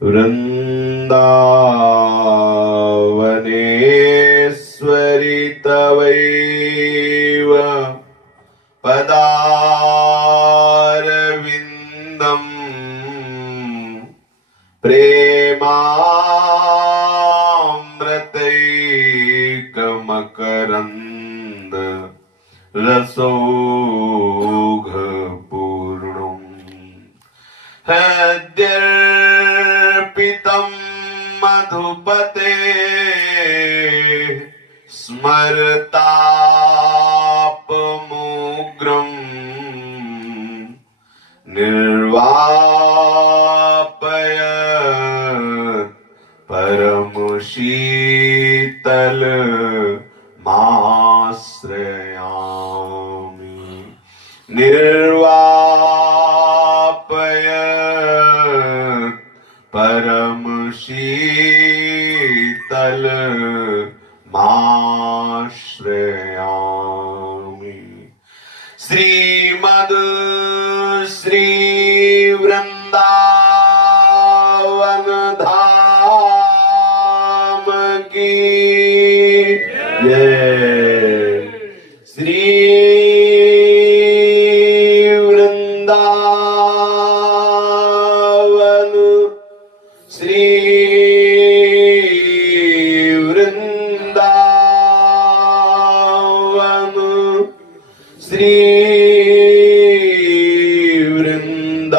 वृन्दावनेश्वरि तवैव पदारविन्दम् प्रेमामृतैकमकरन्द रसौघपूर्णम् हृद्यर्पितं मधुपते स्मरतापमुग्रम् निर्वापयत् परमशीतल माश्रयामि निर्वापयत् परमशीतल माश्रयामि। श्रीमद् श्री वृंदावन धाम की जय। श्री वृंदावन श्री वृंदावन श्री वृंदावन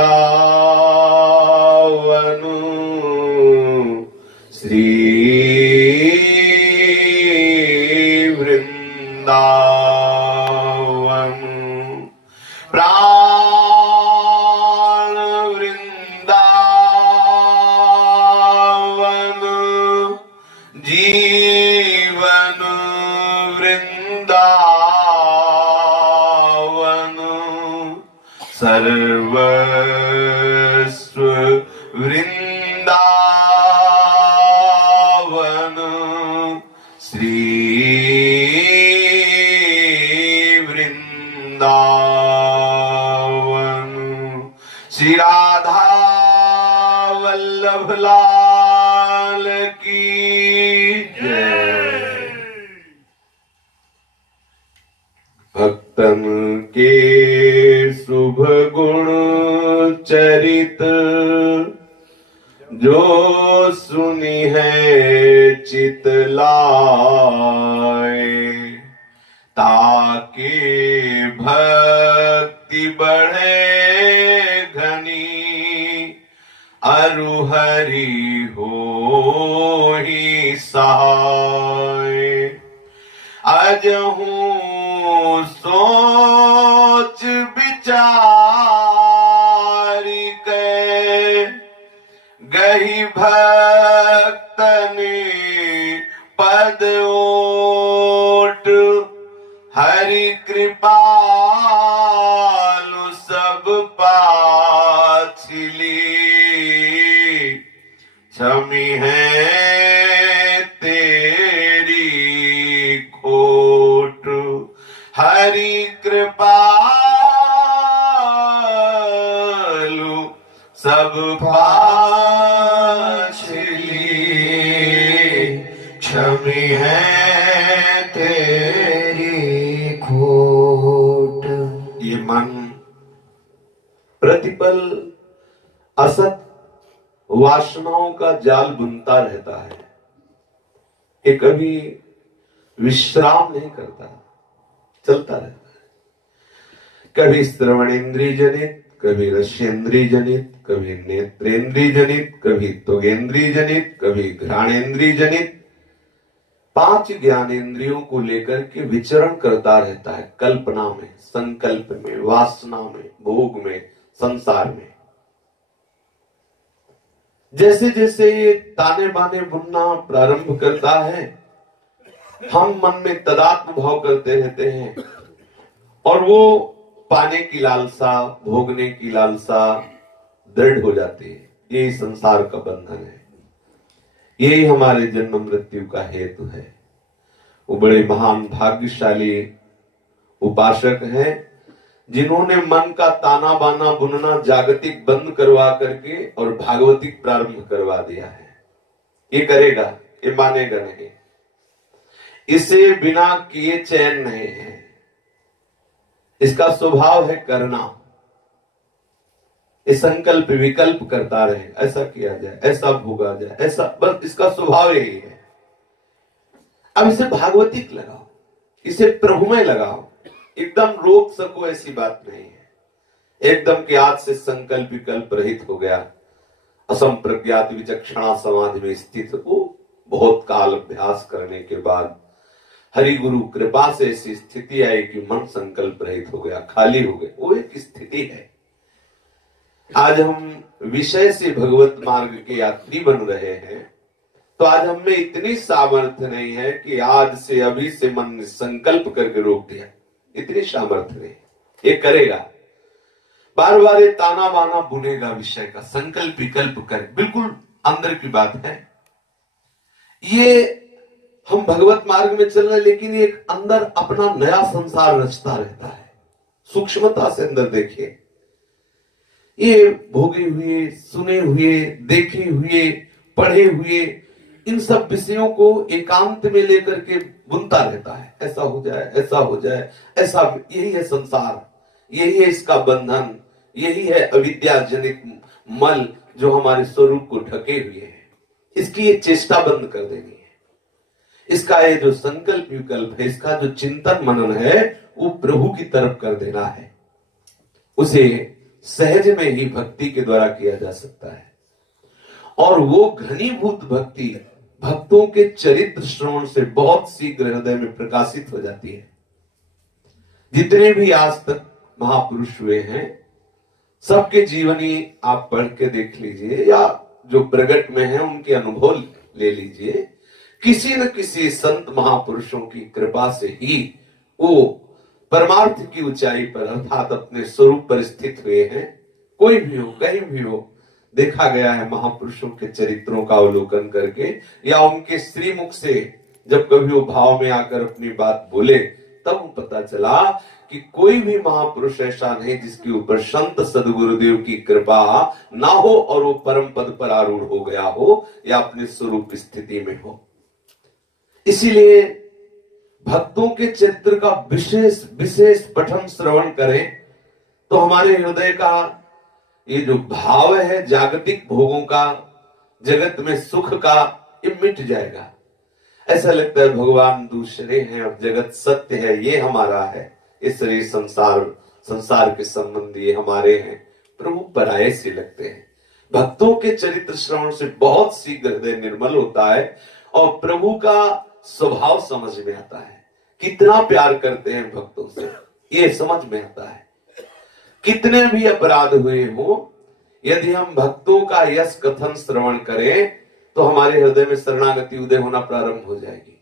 श्री वृंदावन प्राण वृंदावन जीवन वृंदावन सर्वस्व वृंदावन श्री वृंदावन। श्री राधा वल्लभ लाल की जय। भक्तन के शुभ गुण चरित जो सुनी है चित लाए, ताके भक्ति बढ़े घनी अरु हरि हो ही सहाय। अजहू सोच विचारी के गही भक्तने पद ओट, हरि कृपालु सब पाछली क्षमी है तेरी खोट। हरि कृपालु सब पाछली क्षमी है तेरी खोट। ये मन प्रतिपल असत वासनाओं का जाल बुनता रहता है, ये कभी विश्राम नहीं करता, चलता रहता है। कभी श्रवणेन्द्रिय जनित, कभी रस्येन्द्रिय जनित, कभी नेत्रेन्द्रिय जनित, कभी त्वगेन्द्रिय जनित, कभी घ्राणेन्द्रिय जनित। 5 ज्ञानेन्द्रियों को लेकर के विचरण करता रहता है, कल्पना में, संकल्प में, वासना में, भोग में, संसार में। जैसे जैसे ये ताने बाने बुनना प्रारंभ करता है, हम मन में तदात्म भाव करते रहते हैं और वो पाने की लालसा, भोगने की लालसा दृढ़ हो जाती है। यही संसार का बंधन है, यही हमारे जन्म मृत्यु का हेतु है। वो बड़े महान भाग्यशाली उपासक हैं जिन्होंने मन का ताना बाना बुनना जागतिक बंद करवा करके और भागवतिक प्रारंभ करवा दिया है, ये करेगा, ये मानेगा नहीं। इसे बिना किए चैन नहीं है, इसका स्वभाव है करना। ये संकल्प विकल्प करता रहे, ऐसा किया जाए, ऐसा भोगा जाए, ऐसा, बस इसका स्वभाव यही है। अब इसे भागवतिक लगाओ, इसे प्रभुमय लगाओ, एकदम रोक सको ऐसी बात नहीं है। एकदम कि आज से संकल्प विकल्प रहित हो गया, असंप्रज्ञात विचक्षणा समाधि में स्थित हो। बहुत काल अभ्यास करने के बाद हरि गुरु कृपा से ऐसी स्थिति आई कि मन संकल्प रहित हो गया, खाली हो गए, वो एक स्थिति है। आज हम विषय से भगवत मार्ग के यात्री बन रहे हैं, तो आज हमें इतनी सामर्थ्य नहीं है कि आज से अभी से मन ने संकल्प करके रोक दिया, इतनी सामर्थ्य नहीं। ये करेगा, बार बार ये ताना बाना बुनेगा विषय का, संकल्प विकल्प कर, बिल्कुल अंदर की बात है। ये हम भगवत मार्ग में चल रहे, लेकिन ये अंदर अपना नया संसार रचता रहता है। सूक्ष्मता से अंदर देखिए, ये भोगे हुए, सुने हुए, देखे हुए, पढ़े हुए इन सब विषयों को एकांत में लेकर के बुनता रहता है, ऐसा हो जाए, ऐसा हो जाए, ऐसा। यही है संसार, यही है इसका बंधन, यही है अविद्या जनित मल जो हमारे स्वरूप को ढके हुए है। इसकी ये चेष्टा बंद कर देनी है। इसका ये जो संकल्प विकल्प है, इसका जो चिंतन मनन है, वो प्रभु की तरफ कर देना है। उसे सहज में ही भक्ति के द्वारा किया जा सकता है। और वो घनीभूत भक्ति भक्तों के चरित्र श्रवण से बहुत शीघ्र हृदय में प्रकाशित हो जाती है। जितने भी आज तक महापुरुष हुए हैं, सबके जीवनी आप पढ़ के देख लीजिए, या जो प्रगट में है उनके अनुभव ले लीजिए। किसी न किसी संत महापुरुषों की कृपा से ही वो परमार्थ की ऊंचाई पर अर्थात अपने स्वरूप पर स्थित हुए हैं। कोई भी हो, कहीं भी हो, देखा गया है महापुरुषों के चरित्रों का अवलोकन करके, या उनके श्रीमुख से जब कभी वो भाव में आकर अपनी बात बोले, तब पता चला कि कोई भी महापुरुष ऐसा नहीं जिसके ऊपर संत सदगुरुदेव की कृपा ना हो और वो परम पद पर आरूढ़ हो गया हो या अपने स्वरूप स्थिति में हो। इसीलिए भक्तों के चरित्र का विशेष विशेष पठन श्रवण करें तो हमारे हृदय का ये जो भाव है जागतिक भोगों का, जगत में सुख का, ये मिट जाएगा। ऐसा लगता है भगवान दूसरे हैं और जगत सत्य है, ये हमारा है, ये शरीर संसार के संबंध ये हमारे हैं, प्रभु पराये से लगते हैं। भक्तों के चरित्र श्रवण से बहुत शीघ्र हृदय निर्मल होता है और प्रभु का स्वभाव समझ में आता है। कितना प्यार करते हैं भक्तों से, ये समझ में आता है। कितने भी अपराध हुए हो, यदि हम भक्तों का यश कथन श्रवण करें तो हमारे हृदय में शरणागति उदय होना प्रारंभ हो जाएगी।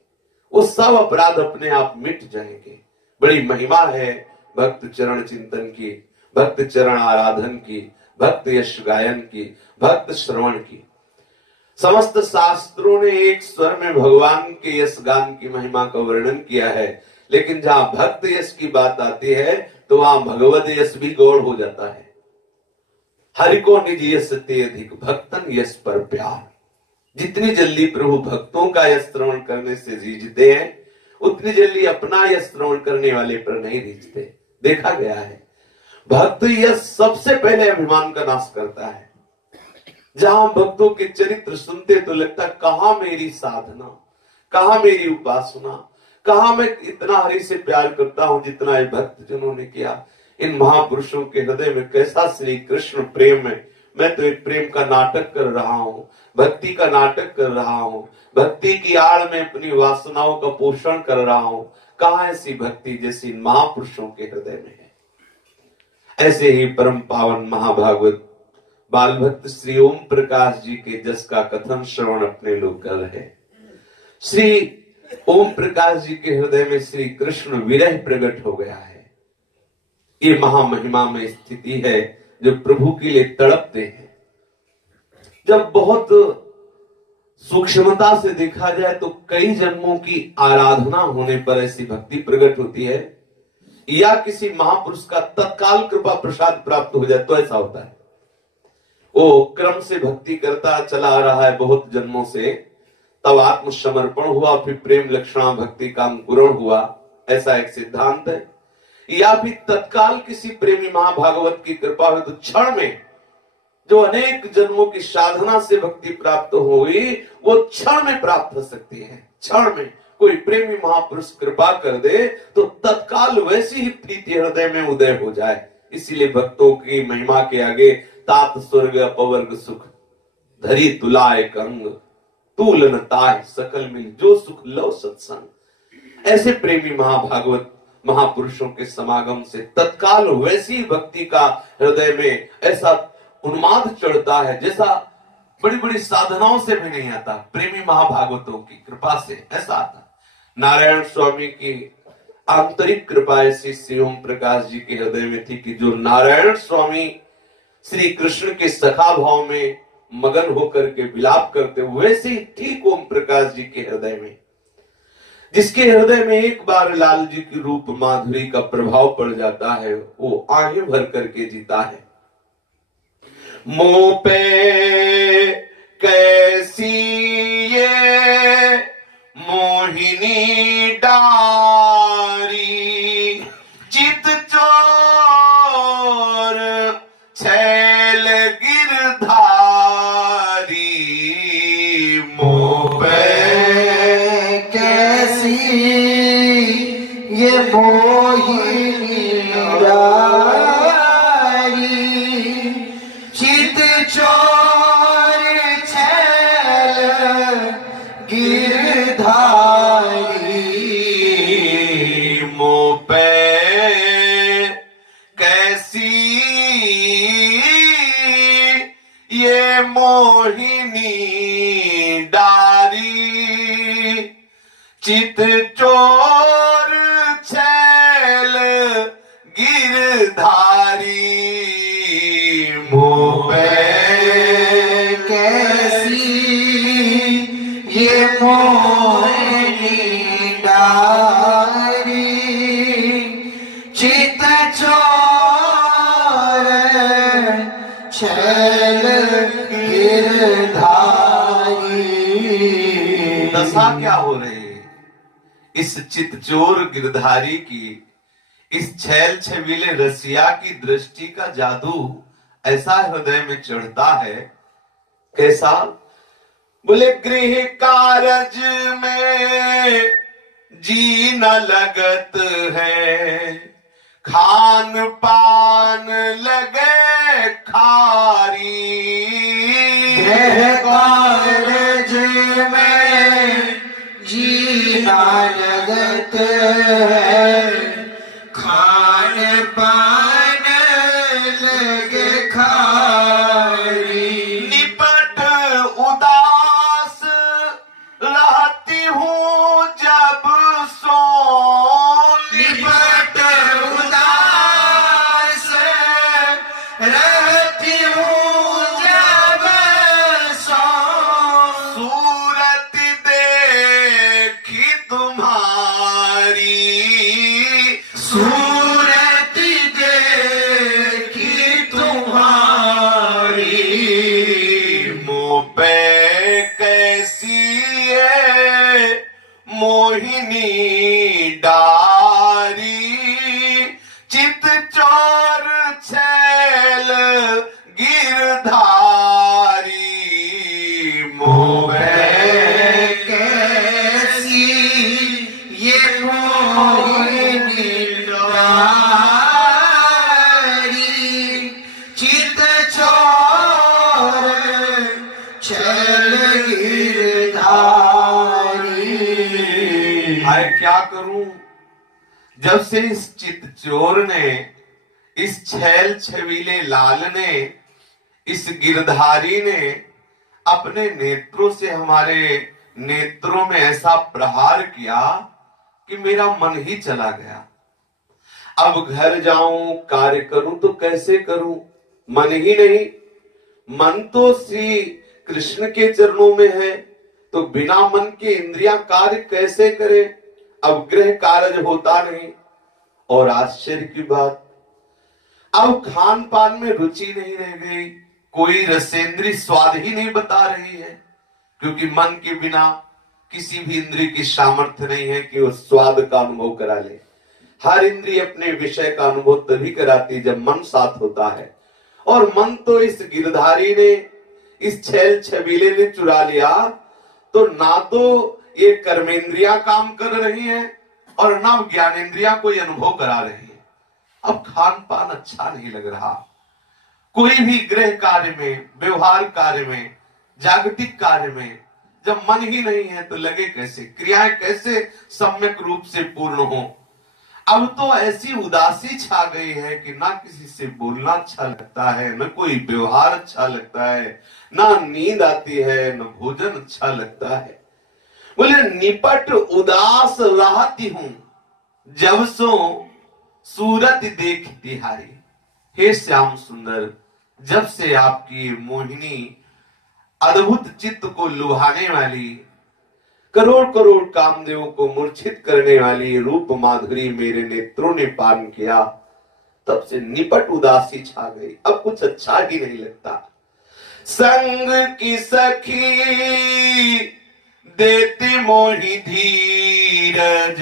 वो सब अपराध अपने आप मिट जाएंगे। बड़ी महिमा है भक्त चरण चिंतन की, भक्त चरण आराधन की, भक्त यश गायन की, भक्त श्रवण की। समस्त शास्त्रों ने एक स्वर में भगवान के यश गान की महिमा का वर्णन किया है, लेकिन जहां भक्त यश की बात आती है तो वहां भगवत यश भी गौड़ हो जाता है। हरि को निज यश ते अधिक भक्तन यश पर प्यार। जितनी जल्दी प्रभु भक्तों का यश श्रवण करने से रीझते हैं, उतनी जल्दी अपना यश श्रवण करने वाले पर नहीं रीझते। देखा गया है भक्त यश सबसे पहले अभिमान का नाश करता है। जहां भक्तों के चरित्र सुनते तो लगता कहां मेरी साधना, कहां मेरी उपासना, कहां मैं इतना हरि से प्यार करता हूं जितना ये भक्त जिन्होंने किया। इन महापुरुषों के हृदय में कैसा श्री कृष्ण प्रेम है। मैं तो एक प्रेम का नाटक कर रहा हूं, भक्ति का नाटक कर रहा हूं, भक्ति की आड़ में अपनी वासनाओं का पोषण कर रहा हूं। कहां ऐसी भक्ति जैसी महापुरुषों के हृदय में है। ऐसे ही परम पावन महाभागवत बाल भक्त श्री ओम प्रकाश जी के जस का कथन श्रवण अपने लोग कर रहे। श्री ओम प्रकाश जी के हृदय में श्री कृष्ण विरह प्रकट हो गया है। ये महामहिमा में स्थिति है जो प्रभु के लिए तड़पते हैं। जब बहुत सूक्ष्मता से देखा जाए तो कई जन्मों की आराधना होने पर ऐसी भक्ति प्रकट होती है। या किसी महापुरुष का तत्काल कृपा प्रसाद प्राप्त हो जाए तो ऐसा होता है। वो क्रम से भक्ति करता चला आ रहा है बहुत जन्मों से, तब आत्मसमर्पण हुआ, फिर प्रेम लक्षणा भक्ति का अंकुरण हुआ, ऐसा एक सिद्धांत है। या फिर तत्काल किसी प्रेमी महाभागवत की कृपा हो तो क्षण में, जो अनेक जन्मों की साधना से भक्ति प्राप्त हुई वो क्षण में प्राप्त हो सकती है। क्षण में कोई प्रेमी महापुरुष कृपा कर दे तो तत्काल वैसी ही प्रीति हृदय में उदय हो जाए। इसीलिए भक्तों की महिमा के आगे तात स्वर्ग अपवर्ग सुख धरी तुलाए कंग तूल न ताय सकल मिल जो सुख लो सत्संग। ऐसे प्रेमी महाभागवत महापुरुषों के समागम से तत्काल वैसी भक्ति का हृदय में ऐसा उन्माद चढ़ता है जैसा बड़ी बड़ी साधनाओं से भी नहीं आता। प्रेमी महाभागवतों की कृपा से ऐसा आता। नारायण स्वामी की आंतरिक कृपा ऐसी श्री ओम प्रकाश जी के हृदय में थी कि जो नारायण स्वामी श्री कृष्ण के सखा भाव में मगन होकर के विलाप करते, वैसे ही ठीक ओम प्रकाश जी के हृदय में, जिसके हृदय में एक बार लाल जी की रूप माधुरी का प्रभाव पड़ जाता है, वो आंखें भर करके जीता है। मुंह पे कैसी ये मोहिनी डारी चित चोर छैल गिरधारी। मुंह पे कैसी ये मोहिनी डारी चित चोर छैल गिरधारी। मुंह पे कैसी ये मोहिनी डारी चित चोर छैल गिरधारी। मुंह पे कैसी ये मोहिनी डारी चित चोर छैल गिरधारी। दशा क्या हो रही है इस चितचोर गिरधारी की, इस छैल छबीले रसिया की दृष्टि का जादू ऐसा हृदय में चढ़ता है। कैसा? बोले गृह कारज में जी न लगत है, खान पान लगे खारी। गृह कारज में जीना लगत है, खान पान लगे खारी। निपट उदास रहती हूँ जब सो, निपट उदास रहती हूँ जब सो। सूरत देखी तुम्हारी, सूरत देखी तुम्हारी। मुँह पे कैसी है मोहिनी डारी चित चोर छैल गिरधारी। मुँह पे कैसी ये मोहिनी डारी चित चोर छैल गिरधारी। मैं क्या करूं? जब से इस चितचोर ने, इस छैल छबीले लाल ने, इस गिरधारी ने अपने नेत्रों से हमारे नेत्रों में ऐसा प्रहार किया कि मेरा मन ही चला गया। अब घर जाऊं, कार्य करूं तो कैसे करूं? मन ही नहीं। मन तो श्री कृष्ण के चरणों में है, तो बिना मन के इंद्रियां कार्य कैसे करे? अब गृह कार्य होता नहीं और आश्चर्य की बात, अब खान पान में रुचि नहीं रह गई, कोई रसेंद्री स्वाद ही नहीं बता रही है, क्योंकि मन के बिना किसी भी इंद्रिय की सामर्थ्य नहीं है कि वो स्वाद का अनुभव करा ले। हर इंद्रिय अपने विषय का अनुभव तभी कराती जब मन साथ होता है, और मन तो इस गिरधारी ने, इस छैल छबीले ने चुरा लिया, तो ना तो ये कर्मेंद्रियां काम कर रही हैं और ना ज्ञानेंद्रियां कोई अनुभव करा रही है। अब खान पान अच्छा नहीं लग रहा, कोई भी गृह कार्य में, व्यवहार कार्य में, जागतिक कार्य में जब मन ही नहीं है तो लगे कैसे, क्रियाएं कैसे सम्यक रूप से पूर्ण हो। अब तो ऐसी उदासी छा गई है कि ना किसी से बोलना अच्छा लगता है, न कोई व्यवहार अच्छा लगता है, ना नींद आती है, न भोजन अच्छा लगता है। बोले निपट उदास रहती हूं जब सो सूरत देख तिहारी। हे श्याम सुंदर, जब से आपकी मोहिनी अद्भुत चित्त को लुभाने वाली, करोड़ करोड़ कामदेवों को मूर्छित करने वाली रूप माधुरी मेरे नेत्रों ने पान किया, तब से निपट उदासी छा गई, अब कुछ अच्छा ही नहीं लगता। संग की सखी देती मोहि धीरज,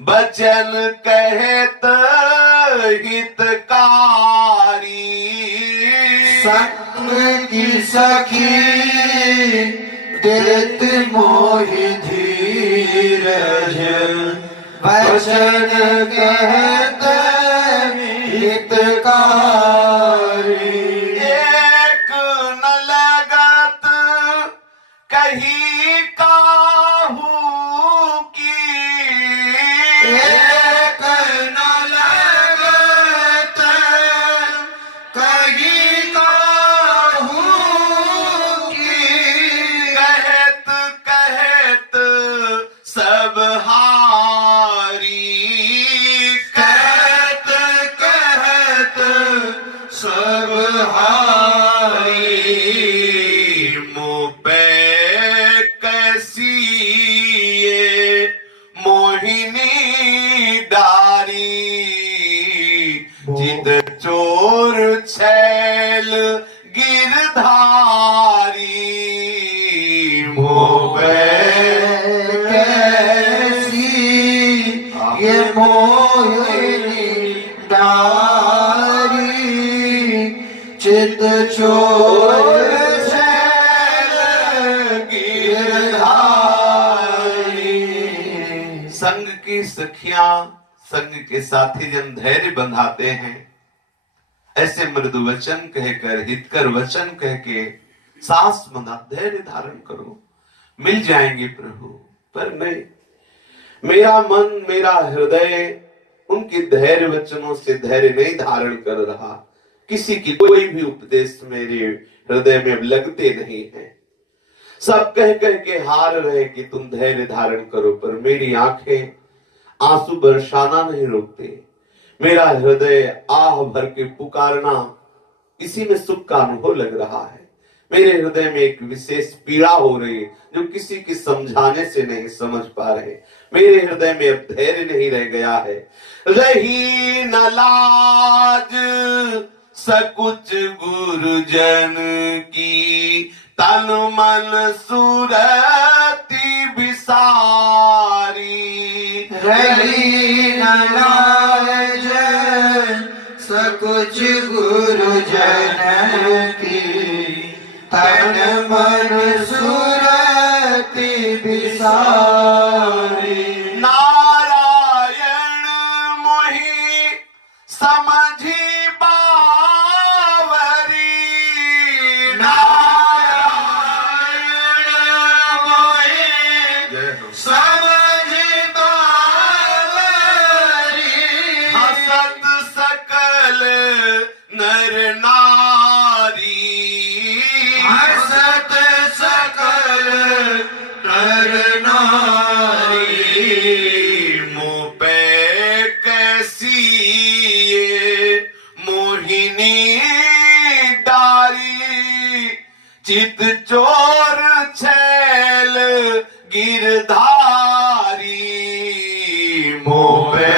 बचन कहत हितकारी। संग की सखी देत मोहि धीरज, वचन कहत हितकारी। एक न लगत कही काहू की, एक न लगत कही काहू की। कहत कहत सब हारी, कहत कहत सब हारी। मुँह पे कैसी ये मोहिनी डारी, चित चोर छैल गिरधारी। मुँह पे कैसी ये मोहिनी डारी, चित चोर छैल गिरधारी। संग की सखियां, संग के साथी जन धैर्य बंधाते हैं, ऐसे मृदु वचन कहकर, हितकर वचन कह के सास बंधा, धैर्य धारण करो, मिल जाएंगे प्रभु। पर नहीं, मेरा मन, मेरा हृदय उनके धैर्य वचनों से धैर्य नहीं धारण कर रहा। किसी की कोई भी उपदेश मेरे हृदय में लगते नहीं है। सब कह कह के हार रहे कि तुम धैर्य धारण करो, पर मेरी आंखें आंसू बरसाना नहीं रोकते। मेरा हृदय आह भर के पुकारना, इसी में सुख का अनुभव लग रहा है। मेरे हृदय में एक विशेष पीड़ा हो रही है जो किसी की समझाने से नहीं समझ पा रहे। मेरे हृदय में अब धैर्य नहीं रह गया है। रही न लाज सकुच गुरुजन की, तन मन सुरति बिसारी। रही न लाज सकुच गुरुजन की, तन मन सुरति बिसारी। नारायण मोहि समझी बावरी, नारायण मोहि समझी बावरी। हसत सकल नर नारी, हसत सकल नर नारी। मुँह पे कैसी ये मोहिनी डारी, चित चोर छैल गिरधारी। मुँह पे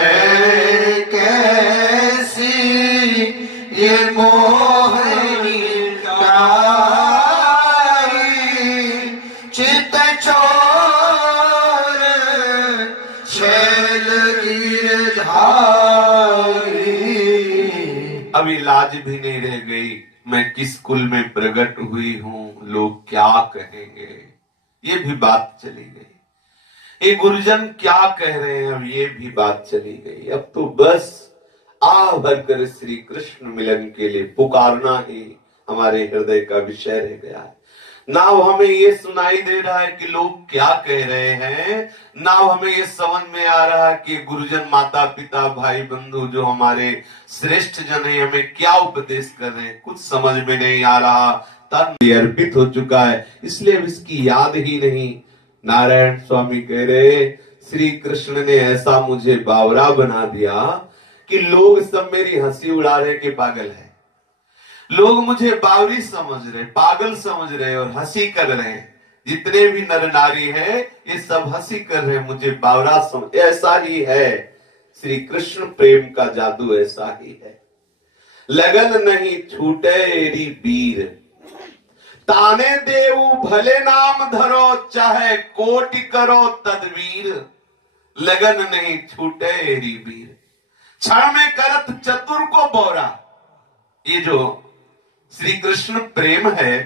ये मोहनी प्यारी चित चोर शैल गिरधारी। अभी लाज भी नहीं रह गई, मैं किस कुल में प्रकट हुई हूं, लोग क्या कहेंगे, ये भी बात चली गई। ये गुरुजन क्या कह रहे हैं, अब ये भी बात चली गई। अब तो बस आह भरकर श्री कृष्ण मिलन के लिए पुकारना ही हमारे हृदय का विषय रह गया है। ना हमें ये सुनाई दे रहा है कि लोग क्या कह रहे हैं, ना हमें ये समझ में आ रहा है कि गुरुजन, माता पिता, भाई बंधु जो हमारे श्रेष्ठ जन है हमें क्या उपदेश कर रहे हैं, कुछ समझ में नहीं आ रहा। तन अर्पित हो चुका है, इसलिए इसकी याद ही नहीं। नारायण स्वामी कह रहे, श्री कृष्ण ने ऐसा मुझे बावरा बना दिया कि लोग सब मेरी हंसी उड़ा रहे कि पागल है। लोग मुझे बावरी समझ रहे, पागल समझ रहे और हंसी कर रहे हैं। जितने भी नर नारी है ये सब हंसी कर रहे हैं, मुझे बावरा समझ। ऐसा ही है श्री कृष्ण प्रेम का जादू, ऐसा ही है। लगन नहीं छूटे एरी वीर, ताने देऊ भले नाम धरो, चाहे कोटि करो तदवीर। लगन नहीं छूटे एरी वीर, क्षण में करत चतुर को बोरा। ये जो श्री कृष्ण प्रेम है,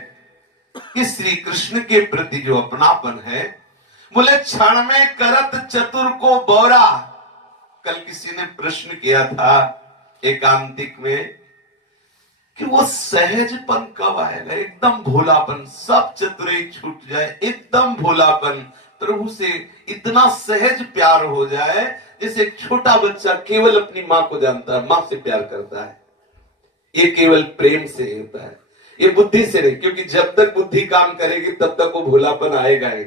कि श्री कृष्ण के प्रति जो अपनापन है, बोले क्षण में करत चतुर को बोरा। कल किसी ने प्रश्न किया था एकांतिक में कि वो सहजपन कब आएगा, एकदम भोलापन, सब चतुराई छूट जाए, एकदम भोलापन, प्रभु से इतना सहज प्यार हो जाए जैसे एक छोटा बच्चा केवल अपनी माँ को जानता है, माँ से प्यार करता है। ये केवल प्रेम से होता है, ये बुद्धि से नहीं, क्योंकि जब तक बुद्धि काम करेगी तब तक वो भोलापन आएगा ही।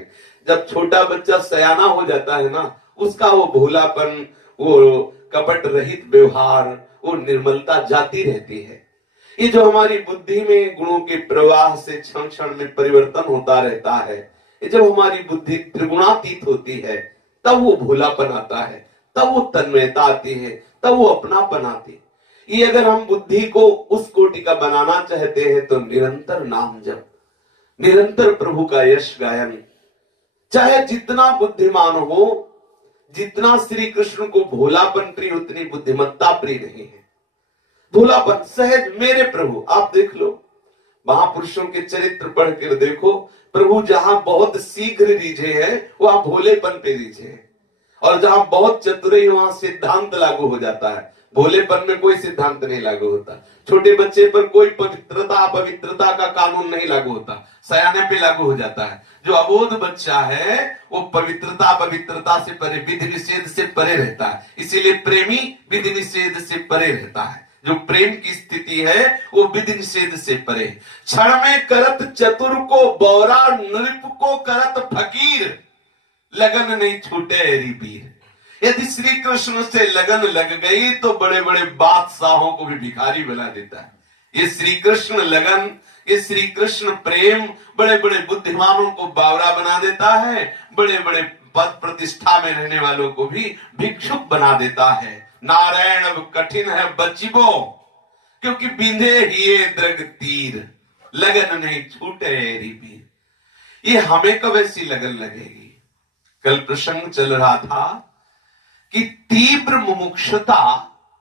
जब छोटा बच्चा सयाना हो जाता है ना, उसका वो भोलापन, वो कपट रहित व्यवहार, वो निर्मलता जाती रहती है। ये जो हमारी बुद्धि में गुणों के प्रवाह से क्षण क्षण में परिवर्तन होता रहता है, ये जब हमारी बुद्धि त्रिगुणातीत होती है तब वो भोलापन आता है, तब वो तन्मयता आती है, तब वो अपनापन आती है। ये अगर हम बुद्धि को उस कोटि का बनाना चाहते हैं तो निरंतर नाम जप, निरंतर प्रभु का यश गायन, चाहे जितना बुद्धिमान हो, जितना श्री कृष्ण को भोलापन प्रिय उतनी बुद्धिमत्ता प्रिय नहीं है। भोलापन सहज, मेरे प्रभु, आप देख लो महापुरुषों के चरित्र पढ़ कर देखो, प्रभु जहां बहुत शीघ्र रिझे हैं वहां भोलेपन पे रिझे हैं, और जहां बहुत चतुराई वहां सिद्धांत लागू हो जाता है। भोलेपन में कोई सिद्धांत नहीं लागू होता। छोटे बच्चे पर कोई पवित्रता अपवित्रता का कानून नहीं लागू होता, सयाने पे लागू हो जाता है। जो अबोध बच्चा है वो पवित्रता अपवित्रता से परे, विधि निषेध से परे रहता है। इसीलिए प्रेमी विधि निषेध से परे रहता है। जो प्रेम की स्थिति है वो विधि निषेध से परे। क्षण में करत चतुर को बौरा, नृप को करत फकीर। लगन नहीं छूटे एरी वीर। यदि श्री कृष्ण से लगन लग गई तो बड़े बड़े बादशाहों को भी भिखारी बना देता है। ये श्री कृष्ण लगन, ये श्री कृष्ण प्रेम बड़े बड़े बुद्धिमानों को बावरा बना देता है, बड़े बड़े पद प्रतिष्ठा में रहने वालों को भी भिक्षुक बना देता है। नारायण अब कठिन है बचिबो, क्योंकि बिंधे ही दृग तीर। लगन नहीं छूटे एरी वीर। ये हमें कब ऐसी लगन लगेगी? कल प्रसंग चल रहा था कि तीव्र मुमुक्षुता,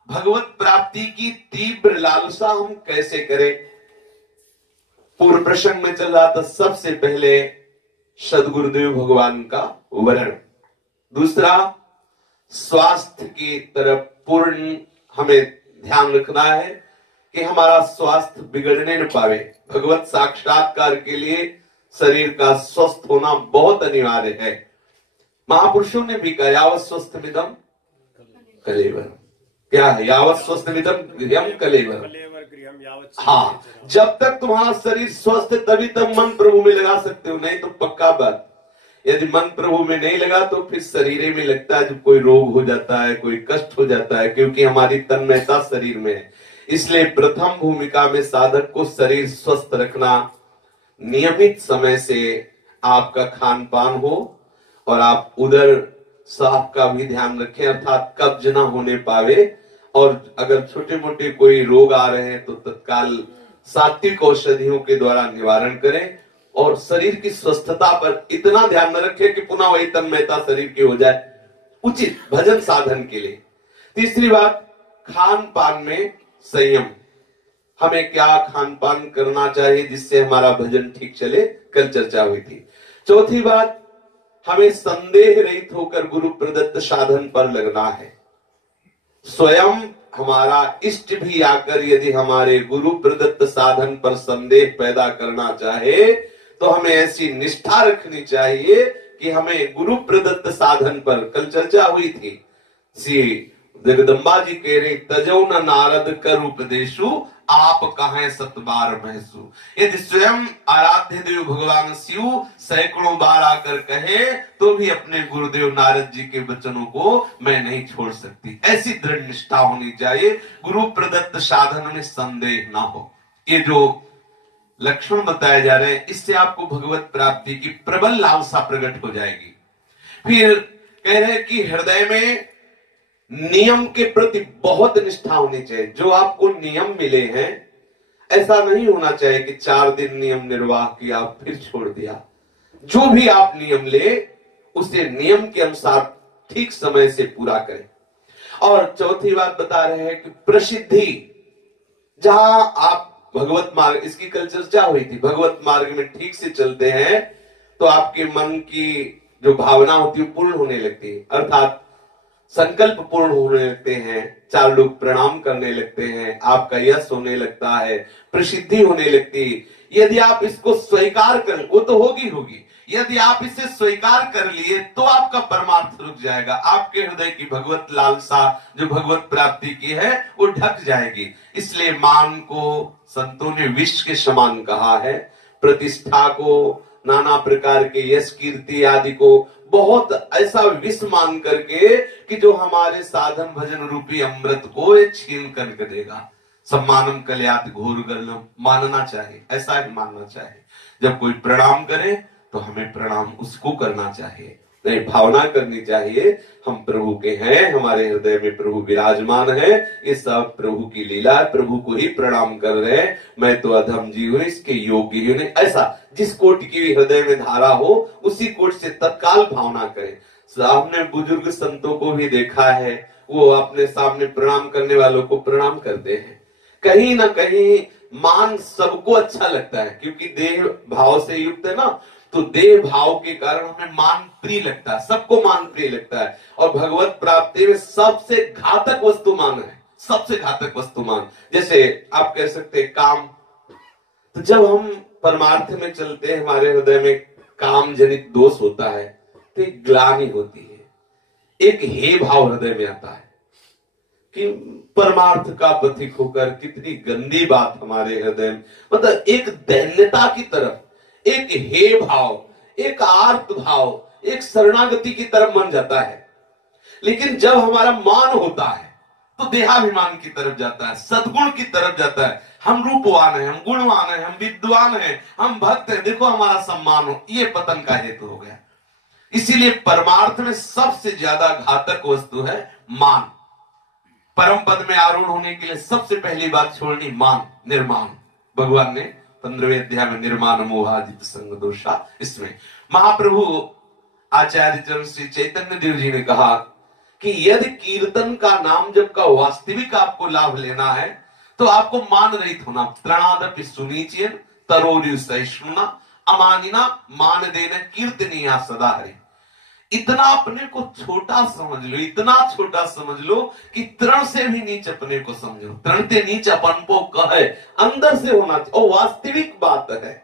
भगवत प्राप्ति की तीव्र लालसा हम कैसे करें। पूर्व प्रसंग में चल रहा था सबसे पहले सदगुरुदेव भगवान का वर्णन, दूसरा स्वास्थ्य की तरफ पूर्ण हमें ध्यान रखना है कि हमारा स्वास्थ्य बिगड़ने न पावे। भगवत साक्षात्कार के लिए शरीर का स्वस्थ होना बहुत अनिवार्य है। महापुरुषों ने भी कहा यावत् स्वस्थ मिदम कलेवर। क्या है? यावत् स्वस्थ मिदम गृहम कलेवर। हाँ, जब तक तुम्हारा शरीर स्वस्थ है तभी तक मन प्रभु में लगा सकते हो, नहीं तो पक्का बात यदि मन प्रभु में नहीं लगा तो फिर शरीर में लगता है जब कोई रोग हो जाता है, कोई कष्ट हो जाता है, क्योंकि हमारी तन्मयता शरीर में है। इसलिए प्रथम भूमिका में साधक को शरीर स्वस्थ रखना, नियमित समय से आपका खान पान हो और आप उधर साफ का भी ध्यान रखें, अर्थात कब्ज ना होने पावे और अगर छोटे मोटे कोई रोग आ रहे हैं तो तत्काल सात्विक औषधियों के द्वारा निवारण करें और शरीर की स्वस्थता पर इतना ध्यान न रखें कि पुनः वही तन्मयता शरीर की हो जाए, उचित भजन साधन के लिए। तीसरी बात, खान पान में संयम। हमें क्या खान पान करना चाहिए जिससे हमारा भजन ठीक चले, कल चर्चा हुई थी। चौथी बात, हमें संदेह रहित होकर गुरु प्रदत्त साधन पर लगना है। स्वयं हमारा इष्ट भी आकर यदि हमारे गुरु प्रदत्त साधन पर संदेह पैदा करना चाहे तो हमें ऐसी निष्ठा रखनी चाहिए कि हमें गुरु प्रदत्त साधन पर, कल चर्चा हुई थी, श्री जगदम्बा जी कह रहे तजो न नारद कर उपदेशु आप कहें सतबार महसू। यदि स्वयं आराध्य देव भगवान शिव सैकड़ों बार आकर कहे तो भी अपने गुरुदेव नारद जी के वचनों को मैं नहीं छोड़ सकती। ऐसी दृढ़ निष्ठा होनी चाहिए, गुरु प्रदत्त साधन में संदेह ना हो। ये जो लक्षण बताए जा रहे हैं इससे आपको भगवत प्राप्ति की प्रबल लालसा प्रकट हो जाएगी। फिर कह रहे हैं कि हृदय में नियम के प्रति बहुत निष्ठा होनी चाहिए। जो आपको नियम मिले हैं ऐसा नहीं होना चाहिए कि 4 दिन नियम निर्वाह किया फिर छोड़ दिया। जो भी आप नियम ले उसे नियम के अनुसार ठीक समय से पूरा करें। और चौथी बात बता रहे हैं कि प्रसिद्धि, जहां आप भगवत मार्ग, इसकी कल चर्चा हुई थी, भगवत मार्ग में ठीक से चलते हैं तो आपके मन की जो भावना होती है पूर्ण होने लगती है, अर्थात संकल्प पूर्ण होने लगते हैं, 4 लोग प्रणाम करने लगते हैं, आपका यश होने लगता है, प्रसिद्धि होने लगती है। यदि आप इसको स्वीकार करें, वो तो होगी, यदि आप इसे स्वीकार कर लिए तो आपका परमार्थ रुक जाएगा, आपके हृदय की भगवत लालसा जो भगवत प्राप्ति की है वो ढक जाएगी। इसलिए मान को संतों ने विष के समान कहा है, प्रतिष्ठा को, नाना प्रकार के यश कीर्ति आदि को बहुत ऐसा विष मान करके कि जो हमारे साधन भजन रूपी अमृत को ये छीन करके देगा। सम्मानम कल्यात घोर गर्लम, मानना चाहिए, ऐसा ही मानना चाहिए। जब कोई प्रणाम करे तो हमें प्रणाम उसको करना चाहिए, नहीं भावना करनी चाहिए हम प्रभु के हैं, हमारे हृदय में प्रभु विराजमान है, ये सब प्रभु की लीला है, प्रभु को ही प्रणाम कर रहे हैं, मैं तो अधम जीव हूं, इसके योग्य ही नहीं। ऐसा जिस कोट की हृदय में धारा हो उसी कोट से तत्काल भावना करें। सामने बुजुर्ग संतों को भी देखा है, वो अपने सामने प्रणाम करने वालों को प्रणाम करते हैं। कहीं ना कहीं मान सबको अच्छा लगता है क्योंकि देह भाव से युक्त है ना, तो देह भाव के कारण हमें मान प्रिय लगता है, सबको मान प्रिय लगता है। और भगवत प्राप्ति में सबसे घातक वस्तु मान है, सबसे घातक वस्तु मान। जैसे आप कह सकते हैं काम, तो जब हम परमार्थ में चलते हैं हमारे हृदय में काम जनित दोष होता है तो एक ग्लानि होती है, एक हे भाव हृदय में आता है कि परमार्थ का पथिक होकर कितनी गंदी बात हमारे हृदय में, मतलब एक दैन्यता की तरफ, एक हे भाव, एक आर्त भाव, एक शरणागति की तरफ मन जाता है। लेकिन जब हमारा मान होता है तो देहाभिमान की तरफ जाता है, सद्गुण की तरफ जाता है। हम रूपवान हैं, हम गुणवान हैं, हम विद्वान हैं, हम भक्त हैं, देखो हमारा सम्मान हो, ये पतन का हेतु हो गया। इसीलिए परमार्थ में सबसे ज्यादा घातक वस्तु है मान। परम पद में आरूढ़ होने के लिए सबसे पहली बात छोड़नी मान, निर्माण। भगवान ने 15वें अध्याय में निर्माण मोहाजित संग दोषा, इसमें महाप्रभु आचार्य चरण श्री चैतन्य देव जी ने कहा कि यदि कीर्तन का नाम जब का वास्तविक आपको लाभ लेना है तो आपको मान रहित होना। त्रणादपि सुनीचेन तरोरु सहिष्णुना अमानिना मान देना कीर्तनीया सदा हरि। इतना अपने को छोटा समझ लो, इतना छोटा समझ लो कि तृण से भी नीच अपने को समझो। तृण से नीच अपन को कहे, अंदर से होना चाहिए और वास्तविक बात है।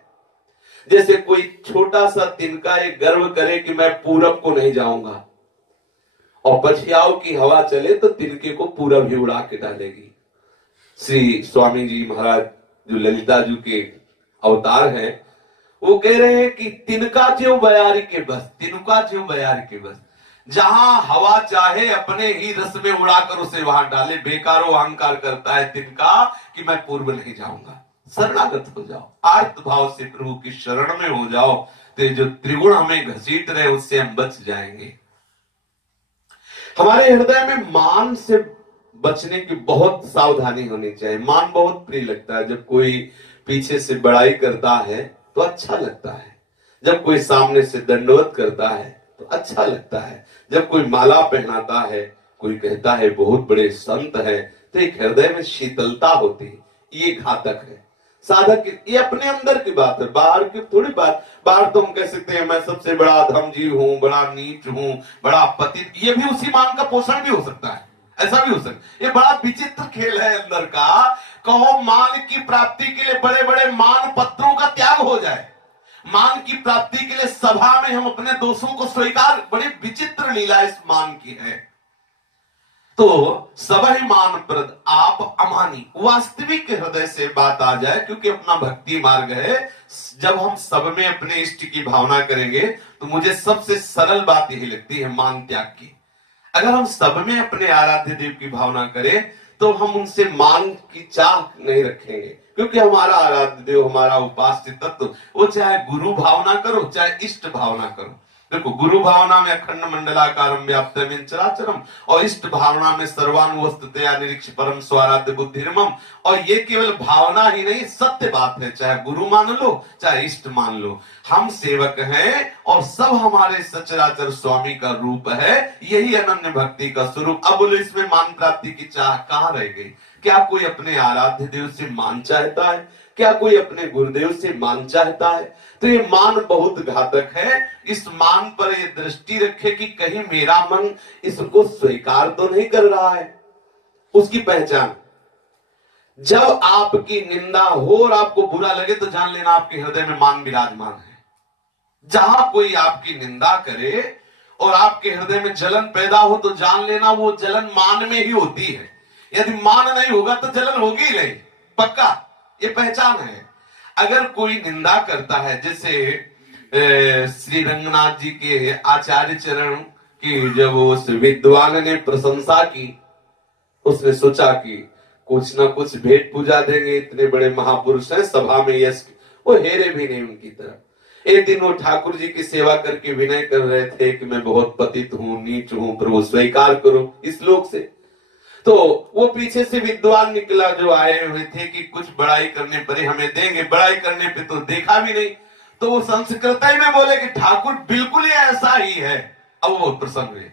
जैसे कोई छोटा सा तिनका एक गर्व करे कि मैं पूरब को नहीं जाऊंगा और पछियाओं की हवा चले तो तिनके को पूरब ही उड़ा के डालेगी। श्री स्वामी जी महाराज जो ललिता जी के अवतार हैं वो कह रहे हैं कि तिनका ज्यों बयारी के बस, तिनका ज्यों बयारी के बस, जहां हवा चाहे अपने ही रस में उड़ाकर उसे वहां डाले। बेकारो अहंकार करता है तिनका कि मैं पूर्व नहीं जाऊंगा। शरणागत हो जाओ, आर्त भाव से प्रभु की शरण में हो जाओ, तो जो त्रिगुण हमें घसीट रहे उससे हम बच जाएंगे। हमारे हृदय में मान से बचने की बहुत सावधानी होनी चाहिए। मान बहुत प्रिय लगता है, जब कोई पीछे से बड़ाई करता है तो अच्छा लगता है, जब कोई सामने से दंडवत करता है तो अच्छा लगता है, जब कोई माला पहनाता है, कोई कहता है बहुत बड़े संत है, तो एक हृदय में शीतलता होती है। ये घातक है। साधक ये अपने अंदर की बात है, बाहर की थोड़ी बात। बाहर तो हम कह सकते हैं मैं सबसे बड़ा अधमजीव हूं, बड़ा नीच हूं, बड़ा पतित। ये भी उसी मान का पोषण भी हो सकता है, ऐसा भी हो सकता है। ये बड़ा विचित्र खेल है अंदर का। कहो मान की प्राप्ति के लिए बड़े बड़े मान पत्रों का त्याग हो जाए, मान की प्राप्ति के लिए सभा में हम अपने दोषों को स्वीकार, बड़ी विचित्र लीला इस मान की है। तो सबहि मान प्रद आप अमानी, वास्तविक हृदय से बात आ जाए, क्योंकि अपना भक्ति मार्ग है। जब हम सब में अपने इष्ट की भावना करेंगे तो मुझे सबसे सरल बात यही लगती है मान त्याग की। अगर हम सब में अपने आराध्य देव की भावना करें तो हम उनसे मान की चाह नहीं रखेंगे, क्योंकि हमारा आराध्य देव, हमारा उपास्य तत्व, वो चाहे गुरु भावना करो चाहे इष्ट भावना करो। देखो, गुरु भावना में अखंड मंडलाकारम व्याप्तमेन चराचरम, और इष्ट भावना में सर्वानुवस्थितया निरीक्ष परम स्वाराध्य बुद्धिर्मम। और ये केवल भावना ही नहीं, सत्य बात है। चाहे गुरु मान लो चाहे इष्ट मान लो, हम सेवक हैं और सब हमारे सचराचर स्वामी का रूप है। यही अनन्य भक्ति का स्वरूप। अब बोलो, इसमें मान प्राप्ति की चाह कहां रह गई? क्या कोई अपने आराध्य देव से मान चाहता है? क्या कोई अपने गुरुदेव से मान चाहता है? तो ये मान बहुत घातक है। इस मान पर ये दृष्टि रखे कि कहीं मेरा मन इसको स्वीकार तो नहीं कर रहा है। उसकी पहचान, जब आपकी निंदा हो और आपको बुरा लगे तो जान लेना आपके हृदय में मान विराजमान है। जहां कोई आपकी निंदा करे और आपके हृदय में जलन पैदा हो तो जान लेना वो जलन मान में ही होती है। यदि मान नहीं होगा तो जलन होगी ही नहीं, पक्का। ये पहचान है। अगर कोई निंदा करता है, जैसे श्री रंगनाथ जी के आचार्य चरण की जब उस विद्वान ने प्रशंसा की, उसने सोचा कि कुछ ना कुछ भेंट पूजा देंगे, इतने बड़े महापुरुष हैं, सभा में यश, वो हेरे भी नहीं उनकी तरफ। एक दिन वो ठाकुर जी की सेवा करके विनय कर रहे थे कि मैं बहुत पतित हूं, नीच हूं, प्रभु स्वीकार करो इस लोक से। तो वो पीछे से विद्वान निकला जो आए हुए थे कि कुछ बड़ाई करने पर हमें देंगे, बड़ाई करने पे तो देखा भी नहीं। तो वो संस्कृत में बोले कि ठाकुर बिल्कुल ही ऐसा ही है। अब वो बहुत प्रसन्न हुए,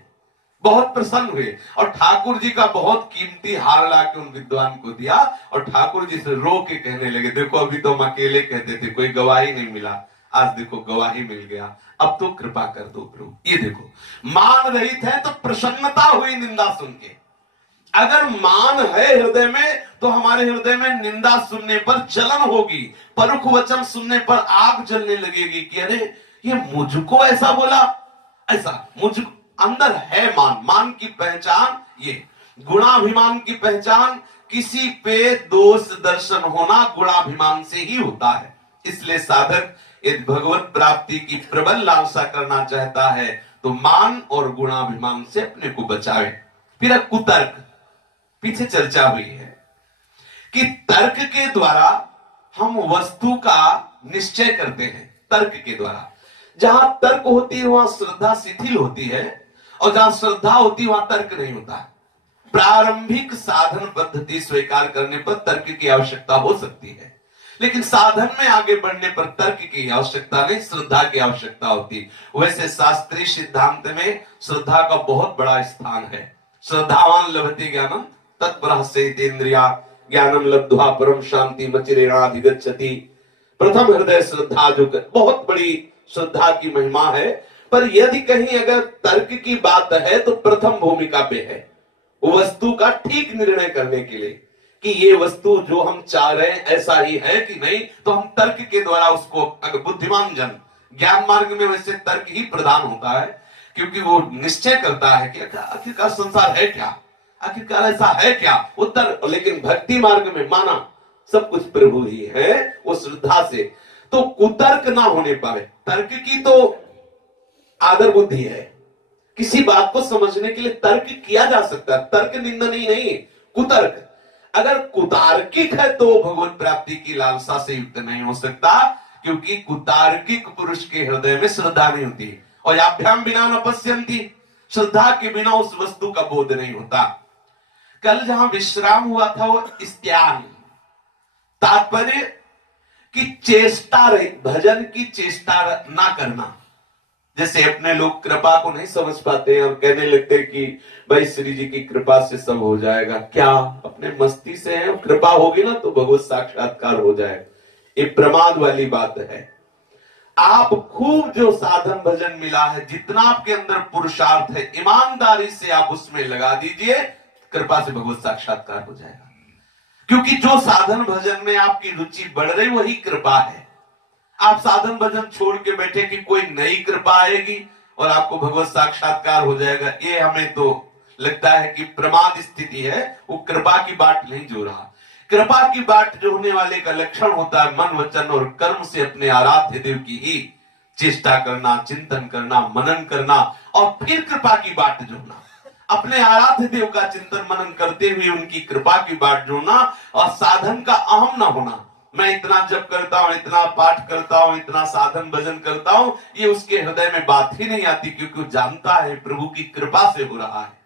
बहुत प्रसन्न हुए, और ठाकुर जी का बहुत कीमती हार ला के उन विद्वान को दिया। और ठाकुर जी से रो के कहने लगे, देखो अभी तो हम अकेले कहते थे, कोई गवाही नहीं मिला, आज देखो गवाही मिल गया, अब तो कृपा कर दो प्रभु। ये देखो, मान रहित है तो प्रसन्नता हुई निंदा सुन के। अगर मान है हृदय में तो हमारे हृदय में निंदा सुनने पर जलन होगी, परुख वचन सुनने पर आग जलने लगेगी कि अरे ये मुझको ऐसा बोला, ऐसा मुझ अंदर है मान। मान की पहचान ये, गुणाभिमान की पहचान किसी पे दोष दर्शन होना गुणाभिमान से ही होता है। इसलिए साधक यदि भगवत प्राप्ति की प्रबल लालसा करना चाहता है तो मान और गुणाभिमान से अपने को बचावे। फिर कुतर्क, पीछे चर्चा हुई है कि तर्क के द्वारा हम वस्तु का निश्चय करते हैं। तर्क के द्वारा, जहां तर्क होती है वहां श्रद्धा शिथिल होती है, और जहां श्रद्धा होती है वहां तर्क नहीं होता है। प्रारंभिक साधन पद्धति स्वीकार करने पर तर्क की आवश्यकता हो सकती है, लेकिन साधन में आगे बढ़ने पर तर्क की आवश्यकता नहीं, श्रद्धा की आवश्यकता होती। वैसे शास्त्रीय सिद्धांत में श्रद्धा का बहुत बड़ा स्थान है। श्रद्धावान लभते ज्ञानम तत्प्रहसेतेन्द्रिया ज्ञानम लब्ध्वा परम शांति मचिरेणाधिगच्छति। प्रथम हृदय श्रद्धा, जो बहुत बड़ी श्रद्धा की महिमा है। पर यदि कहीं अगर तर्क की बात है तो प्रथम भूमिका पे है वस्तु का ठीक निर्णय करने के लिए कि ये वस्तु जो हम चाह रहे हैं ऐसा ही है कि नहीं, तो हम तर्क के द्वारा उसको, अगर बुद्धिमान जन, ज्ञान मार्ग में वैसे तर्क ही प्रधान होता है, क्योंकि वो निश्चय करता है कि आखिरकार संसार है क्या, आखिरकार ऐसा है क्या, उत्तर। लेकिन भक्ति मार्ग में माना सब कुछ प्रभु ही है, वो श्रद्धा से। तो कुतर्क ना होने पाए। तर्क की तो आदर बुद्धि है, किसी बात को समझने के लिए तर्क किया जा सकता है, तर्क निंदनीय नहीं। कुतर्क अगर कुतार्किक है तो भगवत प्राप्ति की लालसा से युक्त नहीं हो सकता, क्योंकि कुतार्किक पुरुष के हृदय में श्रद्धा नहीं होती। और याभ्याम बिना न पश्यन्ति, श्रद्धा के बिना उस वस्तु का बोध नहीं होता। कल जहां विश्राम हुआ था वो इस्त्यान, तात्पर्य कि चेष्टा रहित, भजन की चेष्टा ना करना। जैसे अपने लोग कृपा को नहीं समझ पाते हैं और कहने लगते हैं कि भाई श्री जी की कृपा से सब हो जाएगा। क्या अपने मस्ती से है, कृपा होगी ना तो भगवत साक्षात्कार हो जाएगा। ये प्रमाद वाली बात है। आप खूब जो साधन भजन मिला है, जितना आपके अंदर पुरुषार्थ है, ईमानदारी से आप उसमें लगा दीजिए, कृपा से भगवत साक्षात्कार हो जाएगा। क्योंकि जो साधन भजन में आपकी रुचि बढ़ रही वही कृपा है। आप साधन भजन छोड़ के बैठे कि कोई नई कृपा आएगी और आपको भगवत साक्षात्कार हो जाएगा, ये हमें तो लगता है कि प्रमाद स्थिति है, वो कृपा की बाट नहीं जो रहा। कृपा की बाट जो होने वाले का लक्षण होता है मन वचन और कर्म से अपने आराध्य देव की ही चेष्टा करना, चिंतन करना, मनन करना और फिर कृपा की बाट जोड़ना। अपने आराध्य देव का चिंतन मनन करते हुए उनकी कृपा की बाट जोड़ना और साधन का अहम ना होना। मैं इतना जप करता हूं, इतना पाठ करता हूं, इतना साधन भजन करता हूं, ये उसके हृदय में बात ही नहीं आती, क्योंकि वो जानता है प्रभु की कृपा से हो रहा है।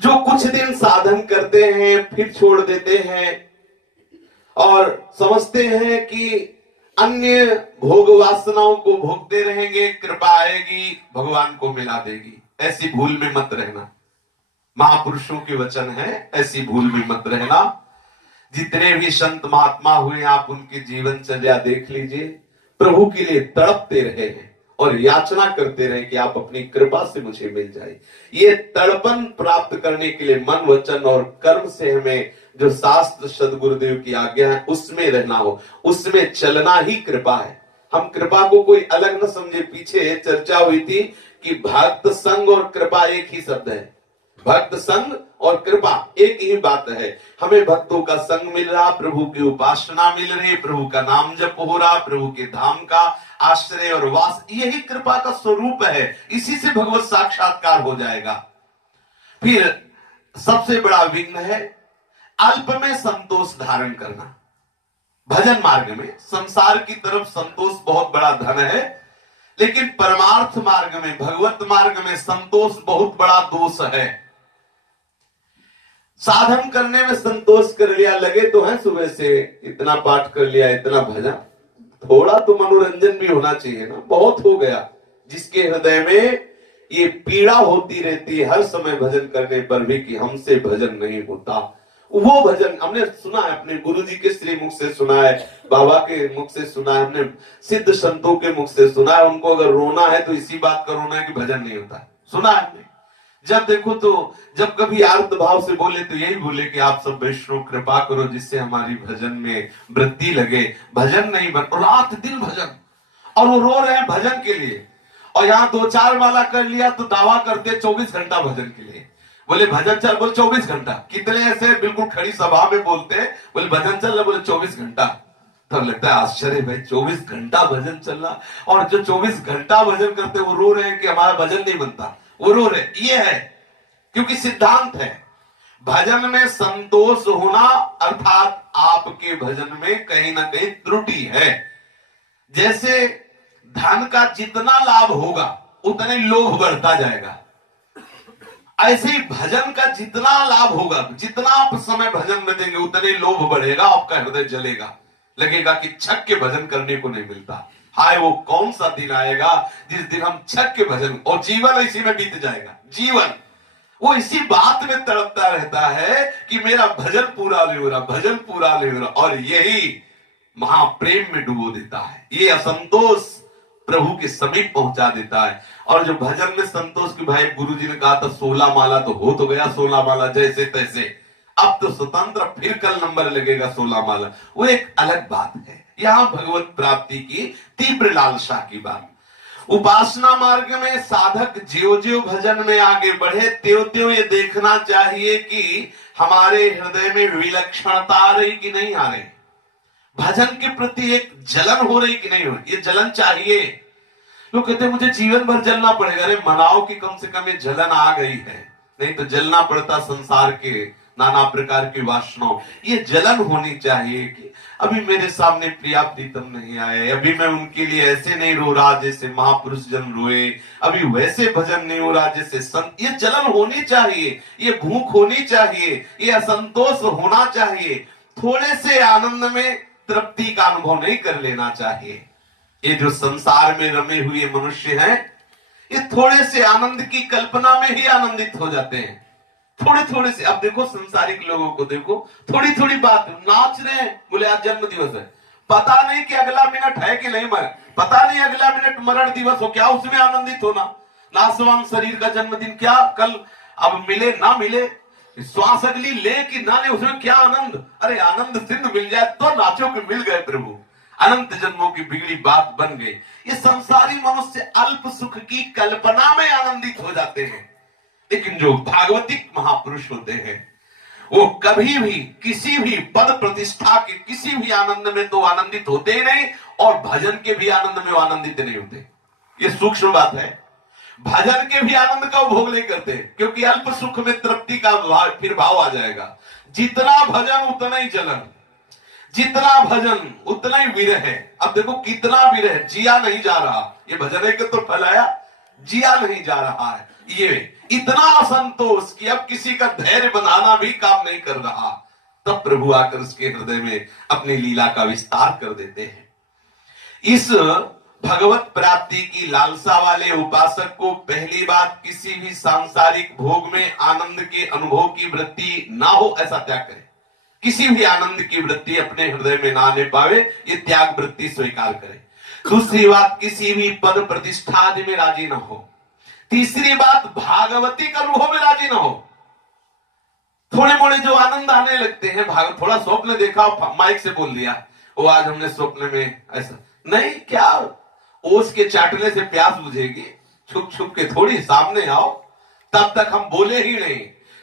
जो कुछ दिन साधन करते हैं फिर छोड़ देते हैं और समझते हैं कि अन्य भोग वासनाओं को भोगते रहेंगे, कृपा आएगी, भगवान को मिला देगी, ऐसी भूल में मत रहना। महापुरुषों के वचन है, ऐसी भूल में मत रहना। जितने भी संत महात्मा हुए आप उनकी जीवनचर्या देख लीजिए, प्रभु के लिए तड़पते रहे हैं और याचना करते रहे कि आप अपनी कृपा से मुझे मिल जाए। ये तड़पन प्राप्त करने के लिए मन वचन और कर्म से हमें जो शास्त्र सदगुरुदेव की आज्ञा है उसमें रहना हो, उसमें चलना ही कृपा है। हम कृपा को कोई अलग न समझे। पीछे चर्चा हुई थी कि भक्त संग और कृपा एक ही शब्द है। भक्त संग और कृपा एक ही बात है। हमें भक्तों का संग मिल रहा, प्रभु की उपासना मिल रही, प्रभु का नाम जप हो रहा, प्रभु के धाम का आश्रय और वास, यही कृपा का स्वरूप है। इसी से भगवत साक्षात्कार हो जाएगा। फिर सबसे बड़ा विघ्न है अल्प में संतोष धारण करना। भजन मार्ग में संसार की तरफ संतोष बहुत बड़ा धन है, लेकिन परमार्थ मार्ग में, भगवत मार्ग में संतोष बहुत बड़ा दोष है। साधन करने में संतोष कर लिया, लगे तो है सुबह से इतना पाठ कर लिया, इतना भजन, थोड़ा तो मनोरंजन भी होना चाहिए ना। बहुत हो गया जिसके हृदय में ये पीड़ा होती रहती है हर समय भजन करने पर भी कि हमसे भजन नहीं होता। वो भजन हमने सुना है, अपने गुरु जी के श्री मुख से सुना है, बाबा के मुख से सुना है, हमने सिद्ध संतों के मुख से सुना है। उनको अगर रोना है तो इसी बात का रोना है कि भजन नहीं होता, सुना है हमने। जब देखो तो जब कभी आर्त भाव से बोले तो यही बोले कि आप सब वैष्णव कृपा करो जिससे हमारी भजन में वृद्धि लगे। भजन नहीं बन, रात दिन भजन, और वो रो रहे हैं भजन के लिए। और यहाँ 2-4 माला कर लिया तो दावा करते 24 घंटा भजन के लिए। बोले भजन चल, बोले 24 घंटा। कितने ऐसे बिल्कुल खड़ी सभा में बोलते हैं, बोले भजन चल रहा, बोले 24 घंटा। तब लगता है आश्चर्य, भाई 24 घंटा भजन चल रहा, और जो 24 घंटा भजन करते वो रो रहे हैं कि हमारा भजन नहीं बनता। वो रो रहे, ये है क्योंकि सिद्धांत है भजन में संतोष होना, अर्थात आपके भजन में कहीं ना कहीं त्रुटि है। जैसे धन का जितना लाभ होगा उतने लोभ बढ़ता जाएगा, ऐसे ही भजन का जितना लाभ होगा, जितना आप समय भजन में देंगे उतने लोभ बढ़ेगा, आपका हृदय जलेगा, लगेगा कि छक के भजन करने को नहीं मिलता। हाय वो कौन सा दिन आएगा जिस दिन हम छक के भजन, और जीवन इसी में बीत जाएगा। जीवन वो इसी बात में तड़पता रहता है कि मेरा भजन पूरा नहीं हो रहा, भजन पूरा नहीं हो रहा, और यही महाप्रेम में डुबो देता है। ये असंतोष प्रभु के समीप पहुंचा देता है। और जो भजन में संतोष की, भाई गुरुजी ने कहा था 16 माला तो हो तो गया, 16 माला जैसे तैसे, अब तो स्वतंत्र, फिर कल नंबर लगेगा 16 माला, वो एक अलग बात है। यहां भगवत प्राप्ति की तीव्र लालसा की बात। उपासना मार्ग में साधक ज्यो ज्यो भजन में आगे बढ़े त्यों त्यों ये देखना चाहिए कि हमारे हृदय में विलक्षणता आ रही कि नहीं आ रही, भजन के प्रति एक जलन हो रही कि नहीं हो रही। ये जलन चाहिए। लोग कहते हैं मुझे जीवन भर जलना पड़ेगा। अरे मनाओ कि कम से कम ये जलन आ गई है, नहीं तो जलना पड़ता संसार के नाना प्रकार की वासनाओं, ये जलन होनी चाहिए कि अभी मेरे सामने प्रिया प्रीतम नहीं आए, अभी मैं उनके लिए ऐसे नहीं रो रहा जैसे महापुरुष जन रोए, अभी वैसे भजन नहीं हो रहा जैसे संत। ये जलन होनी चाहिए, ये भूख होनी चाहिए, ये असंतोष होना चाहिए। थोड़े से आनंद में तृप्ति का अनुभव नहीं कर लेना चाहिए। ये जो संसार में रमे हुए मनुष्य हैं, ये थोड़े से आनंद की कल्पना में ही आनंदित हो जाते हैं। थोड़े थोड़े से, अब देखो संसारिक लोगों को देखो, थोड़ी थोड़ी बात, नाच रहे हैं, बोले आज जन्म दिवस है, पता नहीं कि अगला मिनट है कि नहीं मर, पता नहीं अगला मिनट मरण दिवस हो, क्या उसमें आनंदित होना। नासवान शरीर का जन्मदिन, क्या कल अब मिले ना मिले, श्वास अगली ले कि ना ले, उसमें क्या आनंद। अरे आनंद सिंधु मिल जाए तो नाचो कि मिल गए प्रभु, अनंत जन्मों की बिगड़ी बात बन गई। ये संसारी मनुष्य अल्प सुख की कल्पना में आनंदित हो जाते हैं, लेकिन जो भागवतिक महापुरुष होते हैं वो कभी भी किसी भी पद प्रतिष्ठा के किसी भी आनंद में तो आनंदित होते ही नहीं, और भजन के भी आनंद में वो आनंदित नहीं होते। ये सूक्ष्म बात है। भजन के भी आनंद का उपभोग नहीं करते, क्योंकि अल्प सुख में तृप्ति का फिर भाव आ जाएगा। जितना भजन उतना ही जलन, जितना भजन उतना ही विरह। अब देखो कितना विरह, जिया नहीं जा रहा, ये भजन है कि तो फैलाया, जिया नहीं जा रहा है। ये इतना असंतोष कि अब किसी का धैर्य बनाना भी काम नहीं कर रहा। तब प्रभु आकर उसके हृदय में अपनी लीला का विस्तार कर देते हैं। इस भगवत प्राप्ति की लालसा वाले उपासक को पहली बात, किसी भी सांसारिक भोग में आनंद के अनुभव की वृत्ति ना हो, ऐसा त्याग करे। किसी भी आनंद की वृत्ति अपने हृदय में ना आने पावे, ये त्याग वृत्ति स्वीकार करे। दूसरी बात, किसी भी पद प्रतिष्ठा आदि में राजी ना हो। तीसरी बात, भागवतिक अनुभव में राजी ना हो। थोड़े मोड़े जो आनंद आने लगते हैं, थोड़ा स्वप्न देखा, माइक से बोल दिया, वो आज हमने स्वप्न में ऐसा नहीं, क्या ओस के चाटने से प्यास बुझेगी? छुप छुप के थोड़ी सामने आओ, तब तक हम बोले ही नहीं,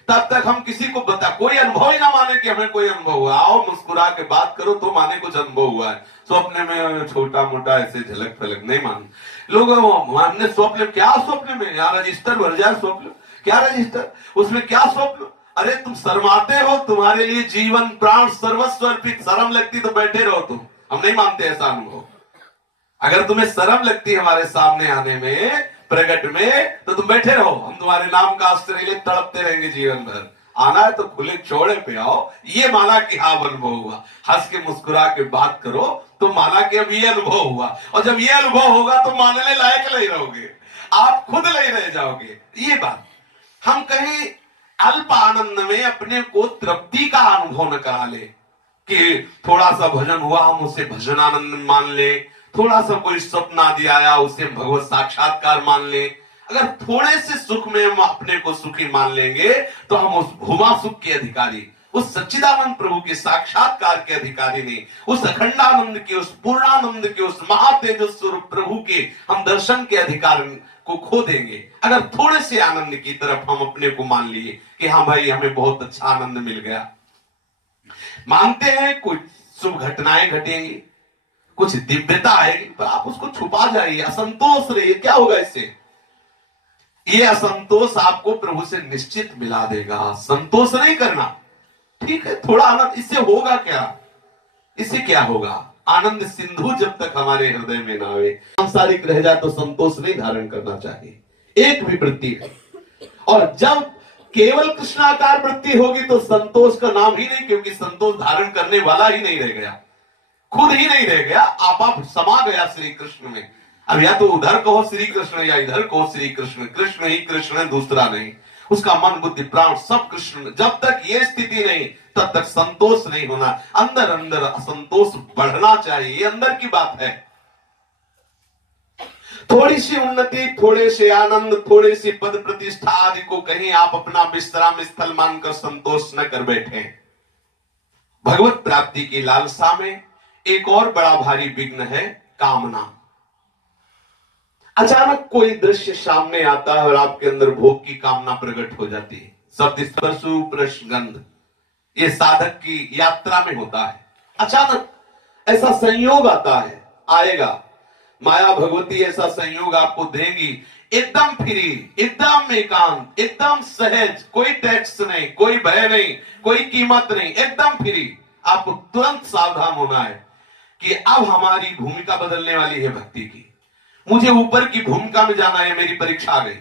तब तक हम किसी को बता, कोई अनुभव ही ना माने कि हमें कोई अनुभव हुआ। आओ मुस्कुरा के बात करो तो माने कुछ अनुभव हुआ है। स्वप्न में छोटा मोटा ऐसे झलक फलक नहीं मान लोग। हमने स्वप्न, क्या स्वप्न में यार रजिस्टर भर जाए, स्वप्न क्या रजिस्टर, उसमें क्या स्वप्न। अरे तुम शर्माते हो, तुम्हारे लिए जीवन प्राण सर्वस्व अर्पित, शर्म लगती तो बैठे रहो तुम, हम नहीं मानते ऐसा अनुभव। अगर तुम्हें शर्म लगती हमारे सामने आने में, प्रगट में, तो तुम बैठे रहो, हम तुम्हारे नाम का आश्रय लिए तड़पते रहेंगे जीवन भर। आना है तो खुले चौड़े पे आओ, ये माना कि हाँ अनुभव हुआ। हंस के मुस्कुरा के बात करो तो माना कि अब ये अनुभव हुआ, और जब ये अनुभव होगा तो मानने लायक नहीं रहोगे, आप खुद नहीं रह जाओगे। ये बात हम कहीं अल्प आनंद में अपने को तृप्ति का अनुभव न करा ले कि थोड़ा सा भजन हुआ हम उसे भजन आनंद मान ले, थोड़ा सा कोई स्वप्न आदि आया उसे भगवत साक्षात्कार मान ले। अगर थोड़े से सुख में हम अपने को सुखी मान लेंगे तो हम उस भूमा सुख के अधिकारी, उस सच्चिदानंद प्रभु के साक्षात्कार के अधिकारी नहीं, उस अखंडानंद के, उस पूर्णानंद के, उस महातेजस स्वरूप प्रभु के हम दर्शन के अधिकार को खो देंगे। अगर थोड़े से आनंद की तरफ हम अपने को मान लिए कि हाँ भाई हमें बहुत अच्छा आनंद मिल गया, मानते हैं कुछ शुभ घटनाएं घटेंगी, कुछ दिव्यता आएगी, पर आप उसको छुपा जाइए, असंतोष रहिए, क्या होगा इससे? ये असंतोष आपको प्रभु से निश्चित मिला देगा। संतोष नहीं करना, ठीक है, थोड़ा आनंद, इससे होगा क्या? इससे क्या होगा? आनंद सिंधु जब तक हमारे हृदय में ना आवे, सांसारिक रह जाए तो संतोष नहीं धारण करना चाहिए, एक भी वृत्ति है। और जब केवल कृष्णाकार वृत्ति होगी तो संतोष का नाम ही नहीं, क्योंकि संतोष धारण करने वाला ही नहीं रह गया, खुद ही नहीं रह गया, आप समा गया श्री कृष्ण में। अब या तो उधर कहो श्री कृष्ण या इधर कहो श्री कृष्ण, कृष्ण ही कृष्ण है, दूसरा नहीं। उसका मन बुद्धि प्राण सब कृष्ण। जब तक ये स्थिति नहीं तब तक संतोष नहीं होना। अंदर अंदर असंतोष बढ़ना चाहिए, ये अंदर की बात है। थोड़ी सी उन्नति, थोड़े से आनंद, थोड़े सी पद प्रतिष्ठा आदि को कहीं आप अपना विश्राम स्थल मानकर संतोष न कर बैठे। भगवत प्राप्ति की लालसा में एक और बड़ा भारी विघ्न है कामना। अचानक कोई दृश्य सामने आता है और आपके अंदर भोग की कामना प्रकट हो जाती है। शब्द स्पर्श रूप रस गंध, ये साधक की यात्रा में होता है। अचानक ऐसा संयोग आता है, आएगा। माया भगवती ऐसा संयोग आपको देगी, एकदम फ्री, एकदम एकांत, एकदम सहज, कोई टैक्स नहीं, कोई भय नहीं, कोई कीमत नहीं, एकदम फ्री। आपको तुरंत सावधान होना है कि अब हमारी भूमिका बदलने वाली है भक्ति की, मुझे ऊपर की भूमिका में जाना है, मेरी परीक्षा आ गई।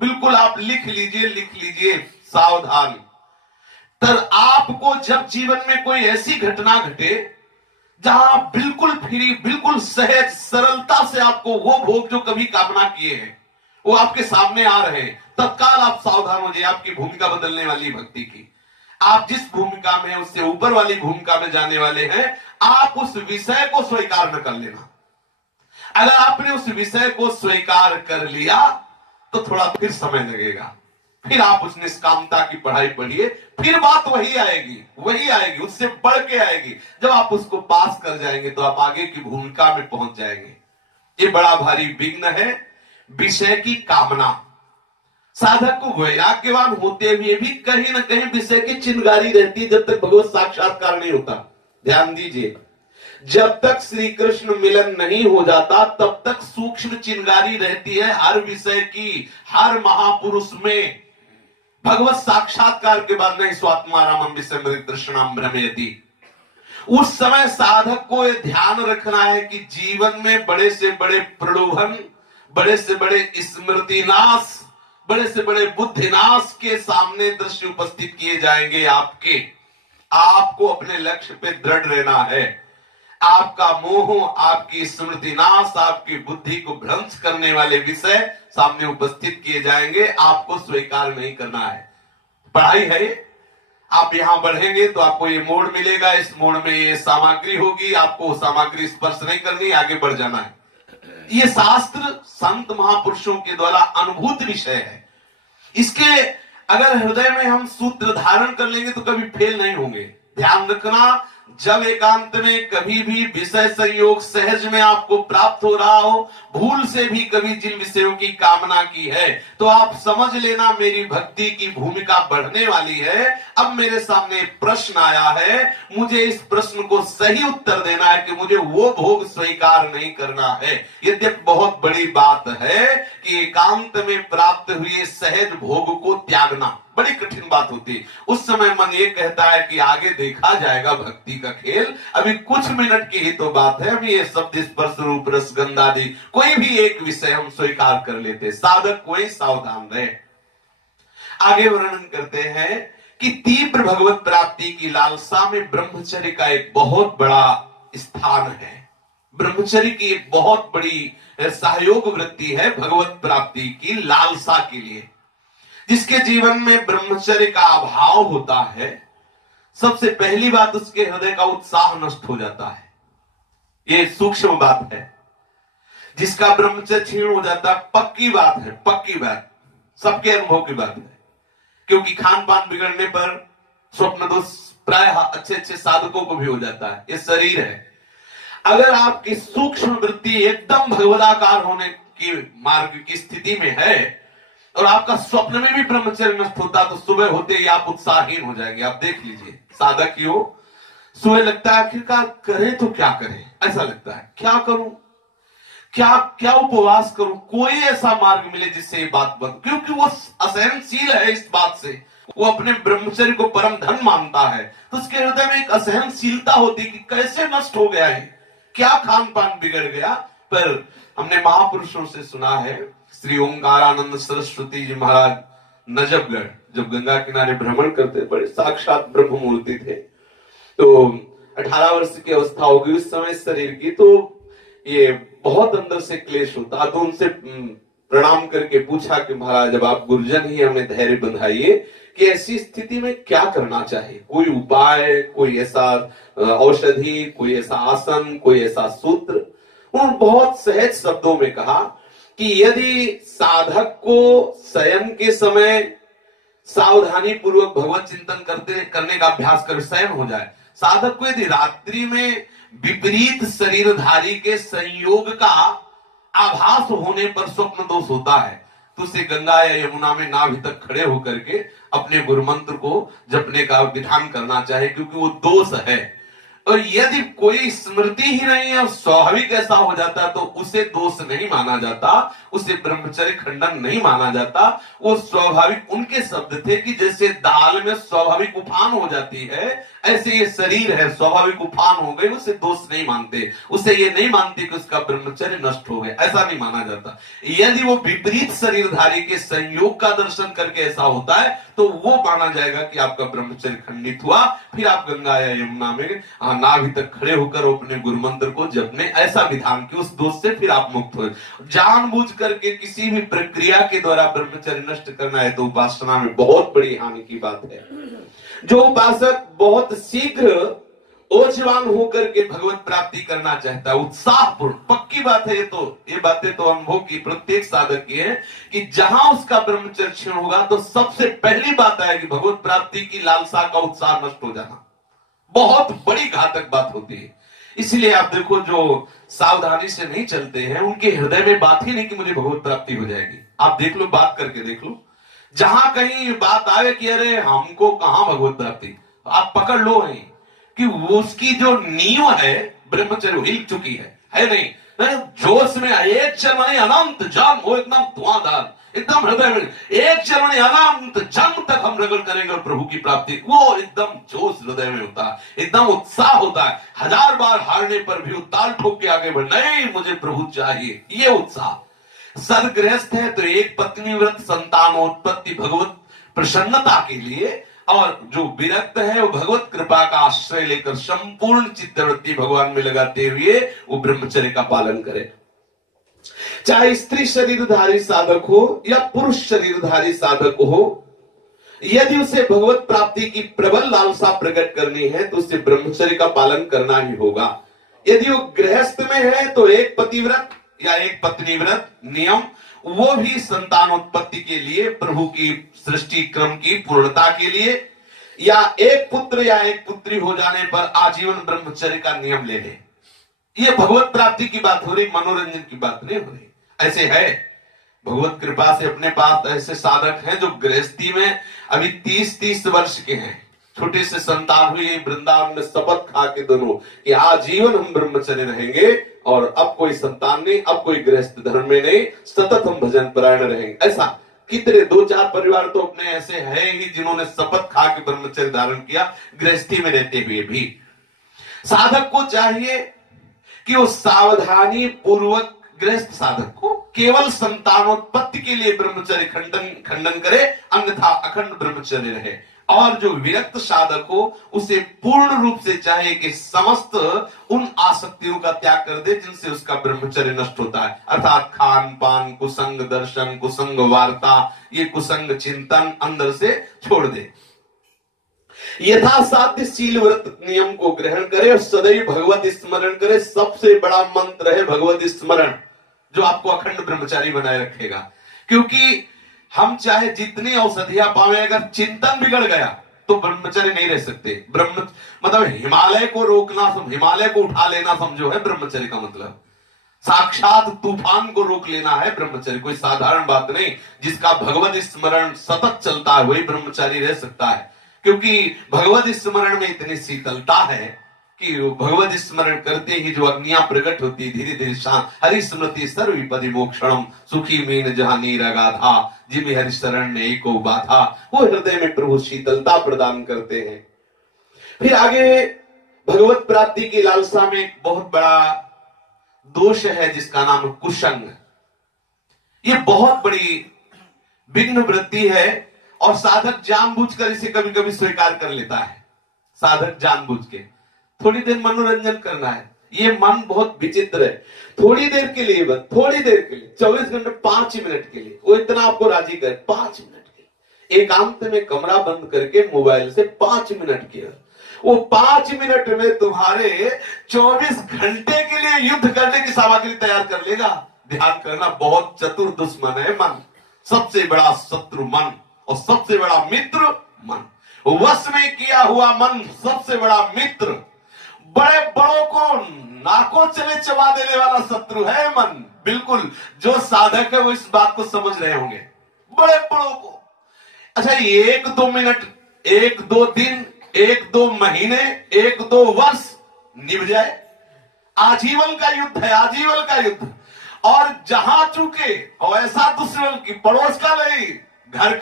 बिल्कुल आप लिख लीजिए सावधान। तर आपको जब जीवन में कोई ऐसी घटना घटे जहां आप बिल्कुल फ्री, बिल्कुल सहज, सरलता से आपको वो भोग जो कभी कामना किए हैं वो आपके सामने आ रहे हैं, तत्काल आप सावधान हो जाइए। आपकी भूमिका बदलने वाली भक्ति की, आप जिस भूमिका में उससे ऊपर वाली भूमिका में जाने वाले हैं, आप उस विषय को स्वीकार न कर लेना। अगर आपने उस विषय को स्वीकार कर लिया तो थोड़ा फिर समय लगेगा, फिर आप उस निष्कामता की पढ़ाई पढ़िए, फिर बात वही आएगी, उससे बढ़ के आएगी। जब आप उसको पास कर जाएंगे तो आप आगे की भूमिका में पहुंच जाएंगे। ये बड़ा भारी विघ्न है विषय की कामना। साधक को वैराग्यवान होते हुए भी कहीं ना कहीं विषय की चिंगारी रहती है, जब तक भगवत साक्षात्कार नहीं होता। ध्यान दीजिए, जब तक श्री कृष्ण मिलन नहीं हो जाता तब तक सूक्ष्म चिंगारी रहती है हर विषय की, हर महापुरुष में। भगवत साक्षात्कार के बाद नहीं स्वात्मारामम विस्मृत तृष्णाम भ्रमयति, उस समय साधक को यह ध्यान रखना है कि जीवन में बड़े से बड़े प्रलोभन, बड़े से बड़े स्मृतिनाश, बड़े से बड़े बुद्धिनाश के सामने दृश्य उपस्थित किए जाएंगे आपको अपने लक्ष्य पे दृढ़ रहना है। आपका मोह, आपकी स्मृतिनाश, आपकी बुद्धि को भ्रंश करने वाले विषय सामने उपस्थित किए जाएंगे, आपको स्वीकार नहीं करना है। पढ़ाई है, आप यहां बढ़ेंगे तो आपको ये मोड़ मिलेगा, इस मोड़ में ये सामग्री होगी, आपको सामग्री स्पर्श नहीं करनी, आगे बढ़ जाना है। ये शास्त्र संत महापुरुषों के द्वारा अनुभूत विषय है। इसके अगर हृदय में हम सूत्र धारण कर लेंगे तो कभी फेल नहीं होंगे। ध्यान रखना, जब एकांत में कभी भी विषय संयोग सहज में आपको प्राप्त हो रहा हो, भूल से भी कभी जिन विषयों की कामना की है, तो आप समझ लेना मेरी भक्ति की भूमिका बढ़ने वाली है। अब मेरे सामने प्रश्न आया है, मुझे इस प्रश्न को सही उत्तर देना है कि मुझे वो भोग स्वीकार नहीं करना है। यद्यपि बहुत बड़ी बात है कि एकांत में प्राप्त हुए सहज भोग को त्यागना बड़ी कठिन बात होती है। उस समय मन ये कहता है कि आगे देखा जाएगा भक्ति का खेल, अभी कुछ मिनट की ही तो बात है, अभी ये शब्द स्पर्श रूप रस गंध आदि कोई भी एक विषय हम स्वीकार कर लेते। साधक कोई सावधान रहे। आगे वर्णन करते हैं कि तीव्र भगवत प्राप्ति की लालसा में ब्रह्मचर्य का एक बहुत बड़ा स्थान है। ब्रह्मचर्य की एक बहुत बड़ी सहयोग वृत्ति है भगवत प्राप्ति की लालसा के लिए। जिसके जीवन में ब्रह्मचर्य का अभाव होता है, सबसे पहली बात उसके हृदय का उत्साह नष्ट हो जाता है। ये सूक्ष्म बात है। जिसका ब्रह्मचर्य क्षीण हो जाता है, पक्की बात, सबके अनुभव की बात है। क्योंकि खान पान बिगड़ने पर स्वप्न दोष प्रायः अच्छे साधकों को भी हो जाता है। ये शरीर है। अगर आपकी सूक्ष्म वृत्ति एकदम भगवदाकार होने की मार्ग की स्थिति में है और आपका स्वप्न में भी ब्रह्मचर्य नष्ट होता, तो सुबह होते ही आप उत्साहहीन हो जाएंगे। आप देख लीजिए, साधक ही हो, सुबह लगता है आखिरकार करें तो क्या करें, ऐसा लगता है क्या करूं, क्या उपवास करूं, कोई ऐसा मार्ग मिले जिससे ये बात बंद, क्योंकि वो असहनशील है इस बात से, वो अपने ब्रह्मचर्य को परम धन मानता है। तो उसके हृदय में एक असहनशीलता होती कि कैसे नष्ट हो गया है, क्या खान पान बिगड़ गया। पर हमने महापुरुषों से सुना है, श्री ओंकारानंद सरस्वती जी महाराज नजफगढ़ जब गंगा किनारे भ्रमण करते, बड़े साक्षात ब्रह्म मूर्ति थे। तो 18 वर्ष की अवस्था होगी उस समय शरीर की, तो ये बहुत अंदर से क्लेश होता। तो उनसे प्रणाम करके पूछा कि महाराज, अब आप गुरुजन ही, हमें धैर्य बंधाइए कि ऐसी स्थिति में क्या करना चाहिए, कोई उपाय, कोई ऐसा औषधि, कोई ऐसा आसन, कोई ऐसा सूत्र। उन्होंने बहुत सहज शब्दों में कहा कि यदि साधक को शयन के समय सावधानी पूर्वक भगवत चिंतन करने का अभ्यास कर शयन हो जाए, साधक को यदि रात्रि में विपरीत शरीरधारी के संयोग का आभास होने पर स्वप्न दोष होता है, तो उसे गंगा या यमुना में नाभि तक खड़े होकर के अपने गुरु मंत्र को जपने का विधान करना चाहिए, क्योंकि वो दोष है। और यदि कोई स्मृति ही नहीं है और स्वाभाविक ऐसा हो जाता है तो उसे दोष नहीं माना जाता, उसे ब्रह्मचर्य खंडन नहीं माना जाता। वो स्वाभाविक, उनके शब्द थे कि जैसे दाल में स्वाभाविक उफान हो जाती है, ऐसे ये शरीर है स्वाभाविक उफान हो गई, उसे दोष नहीं मानते, उसे ये नहीं मानते कि उसका ब्रह्मचर्य नष्ट हो गया, ऐसा नहीं माना जाता। यदि वो विपरीत शरीरधारी के संयोग का दर्शन करके ऐसा होता है तो वो माना जाएगा कि आपका ब्रह्मचर्य खंडित हुआ। फिर आप गंगा या यमुना में नाभि तक खड़े होकर अपने गुरु मंत्र को जपने, ऐसा विधान कि उस दोष से फिर आप मुक्त हो। जानबूझ करके किसी भी प्रक्रिया के द्वारा ब्रह्मचर्य नष्ट करना है तो उपासना में बहुत बड़ी हानि की बात है। जो उपासक बहुत शीघ्र ओजवान होकर के भगवत प्राप्ति करना चाहता है, उत्साहपूर्ण, पक्की बात है ये बातें तो अनुभव की प्रत्येक साधक की है कि जहां उसका ब्रह्मचर्य क्षीण होगा तो सबसे पहली बात आएगी भगवत प्राप्ति की लालसा का उत्साह नष्ट हो जाना। बहुत बड़ी घातक बात होती है। इसलिए आप देखो जो सावधानी से नहीं चलते हैं उनके हृदय में बात ही नहीं कि मुझे भगवत प्राप्ति हो जाएगी। आप देख लो, बात करके देख लो, जहां कहीं बात आवे कि अरे हमको कहां भगवत प्राप्ति, आप पकड़ लो नहीं कि वो उसकी जो नींव है ब्रह्मचर्य हिल चुकी है नहीं। जोश में एक चरमणि अनंत जन्म, वो एकदम धुआंधार, एकदम हृदय में एक चरमणि अनंत जन्म तक हम रगड़ करेंगे प्रभु की प्राप्ति, वो एकदम जोश हृदय में होता है, एकदम उत्साह होता है। 1000 बार हारने पर भी ताल ठोक के आगे बढ़, नहीं मुझे प्रभु चाहिए, ये उत्साह। सदगृहस्थ है तो एक पत्नी व्रत, संतानोत्पत्ति, भगवत प्रसन्नता के लिए, और जो विरक्त है वो भगवत कृपा का आश्रय लेकर संपूर्ण चित्तवृत्ति भगवान में लगाते हुए वो ब्रह्मचर्य का पालन करे। चाहे स्त्री शरीरधारी साधक हो या पुरुष शरीरधारी साधक हो, यदि उसे भगवत प्राप्ति की प्रबल लालसा प्रकट करनी है तो उसे ब्रह्मचर्य का पालन करना ही होगा। यदि वो गृहस्थ में है तो एक पतिव्रत या एक पत्नी व्रत नियम, वो भी संतानोत्पत्ति के लिए, प्रभु की सृष्टि क्रम की पूर्णता के लिए, या एक पुत्र या एक पुत्री हो जाने पर आजीवन ब्रह्मचर्य का नियम ले ले। ये भगवत प्राप्ति की बात हो रही, मनोरंजन की बात नहीं हो रही। ऐसे है भगवत कृपा से अपने पास ऐसे साधक हैं जो गृहस्थी में अभी 30-30 वर्ष के हैं, छोटे से संतान हुई, वृंदावन में शपथ खा के दोनों कि आजीवन हम ब्रह्मचर्य रहेंगे और अब कोई संतान नहीं, अब कोई गृहस्थ धर्म में नहीं, सतत हम भजन परायण रहेंगे। ऐसा कितने 2-4 परिवार तो अपने ऐसे हैं ही जिन्होंने शपथ खा के ब्रह्मचर्य धारण किया गृहस्थी में रहते हुए भी। साधक को चाहिए कि वो सावधानी पूर्वक, गृहस्थ साधक को केवल संतानोत्पत्ति के लिए ब्रह्मचर्य खंडन करे, अन्यथा अखंड ब्रह्मचर्य रहे। और जो विरक्त साधक हो उसे पूर्ण रूप से चाहे कि समस्त उन आसक्तियों का त्याग कर दे जिनसे उसका ब्रह्मचर्य नष्ट होता है, अर्थात खान पान, कुसंग दर्शन, कुसंग वार्ता, ये कुसंग चिंतन अंदर से छोड़ दे। यथासाध्य शील व्रत नियम को ग्रहण करे और सदैव भगवत स्मरण करे। सबसे बड़ा मंत्र है भगवत स्मरण, जो आपको अखंड ब्रह्मचारी बनाए रखेगा। क्योंकि हम चाहे जितनी औषधियां पावे, अगर चिंतन बिगड़ गया तो ब्रह्मचर्य नहीं रह सकते। ब्रह्म मतलब हिमालय को रोकना, हिमालय को उठा लेना समझो है ब्रह्मचर्य का मतलब। साक्षात तूफान को रोक लेना है ब्रह्मचर्य, कोई साधारण बात नहीं। जिसका भगवत स्मरण सतत चलता है वही ब्रह्मचारी रह सकता है। क्योंकि भगवत स्मरण में इतनी शीतलता है कि भगवत स्मरण करते ही जो अग्नियां प्रकट होती धीरे धीरे शांत। हरि स्मृति सर्वविपदि मोक्षणम, सुखी मीन जहां नीर अगाधा, जिमि हरि शरण ने एको बाधा। वो हृदय में प्रभु शीतलता प्रदान करते हैं। फिर आगे भगवत प्राप्ति की लालसा में एक बहुत बड़ा दोष है जिसका नाम कुसंग। ये बहुत बड़ी विघ्न वृत्ति है और साधक जानबूझकर इसे कभी कभी स्वीकार कर लेता है। साधक जानबूझ के थोड़ी देर मनोरंजन करना है, ये मन बहुत विचित्र है। थोड़ी देर के लिए, बस थोड़ी देर के लिए, 24 घंटे 5 मिनट के लिए वो इतना आपको राजी करे, 5 मिनट के लिए एकांत में कमरा बंद करके मोबाइल से 5 मिनट किया, वो 5 मिनट में तुम्हारे 24 घंटे के लिए युद्ध करने की सामग्री तैयार कर लेगा। ध्यान करना, बहुत चतुर दुश्मन है मन, सबसे बड़ा शत्रु मन और सबसे बड़ा मित्र मन। वश में किया हुआ मन सबसे बड़ा मित्र, बड़े बड़ों को नाकों चले चबा देने वाला शत्रु है मन। बिल्कुल जो साधक है वो इस बात को समझ रहे होंगे, बड़े बड़ों को। अच्छा, 1-2 मिनट, 1-2 दिन, 1-2 महीने, 1-2 वर्ष निभ जाए। आजीवन का युद्ध है, आजीवन का युद्ध। और जहां चूके और ऐसा दुश्मन की पड़ोस का नहीं, घर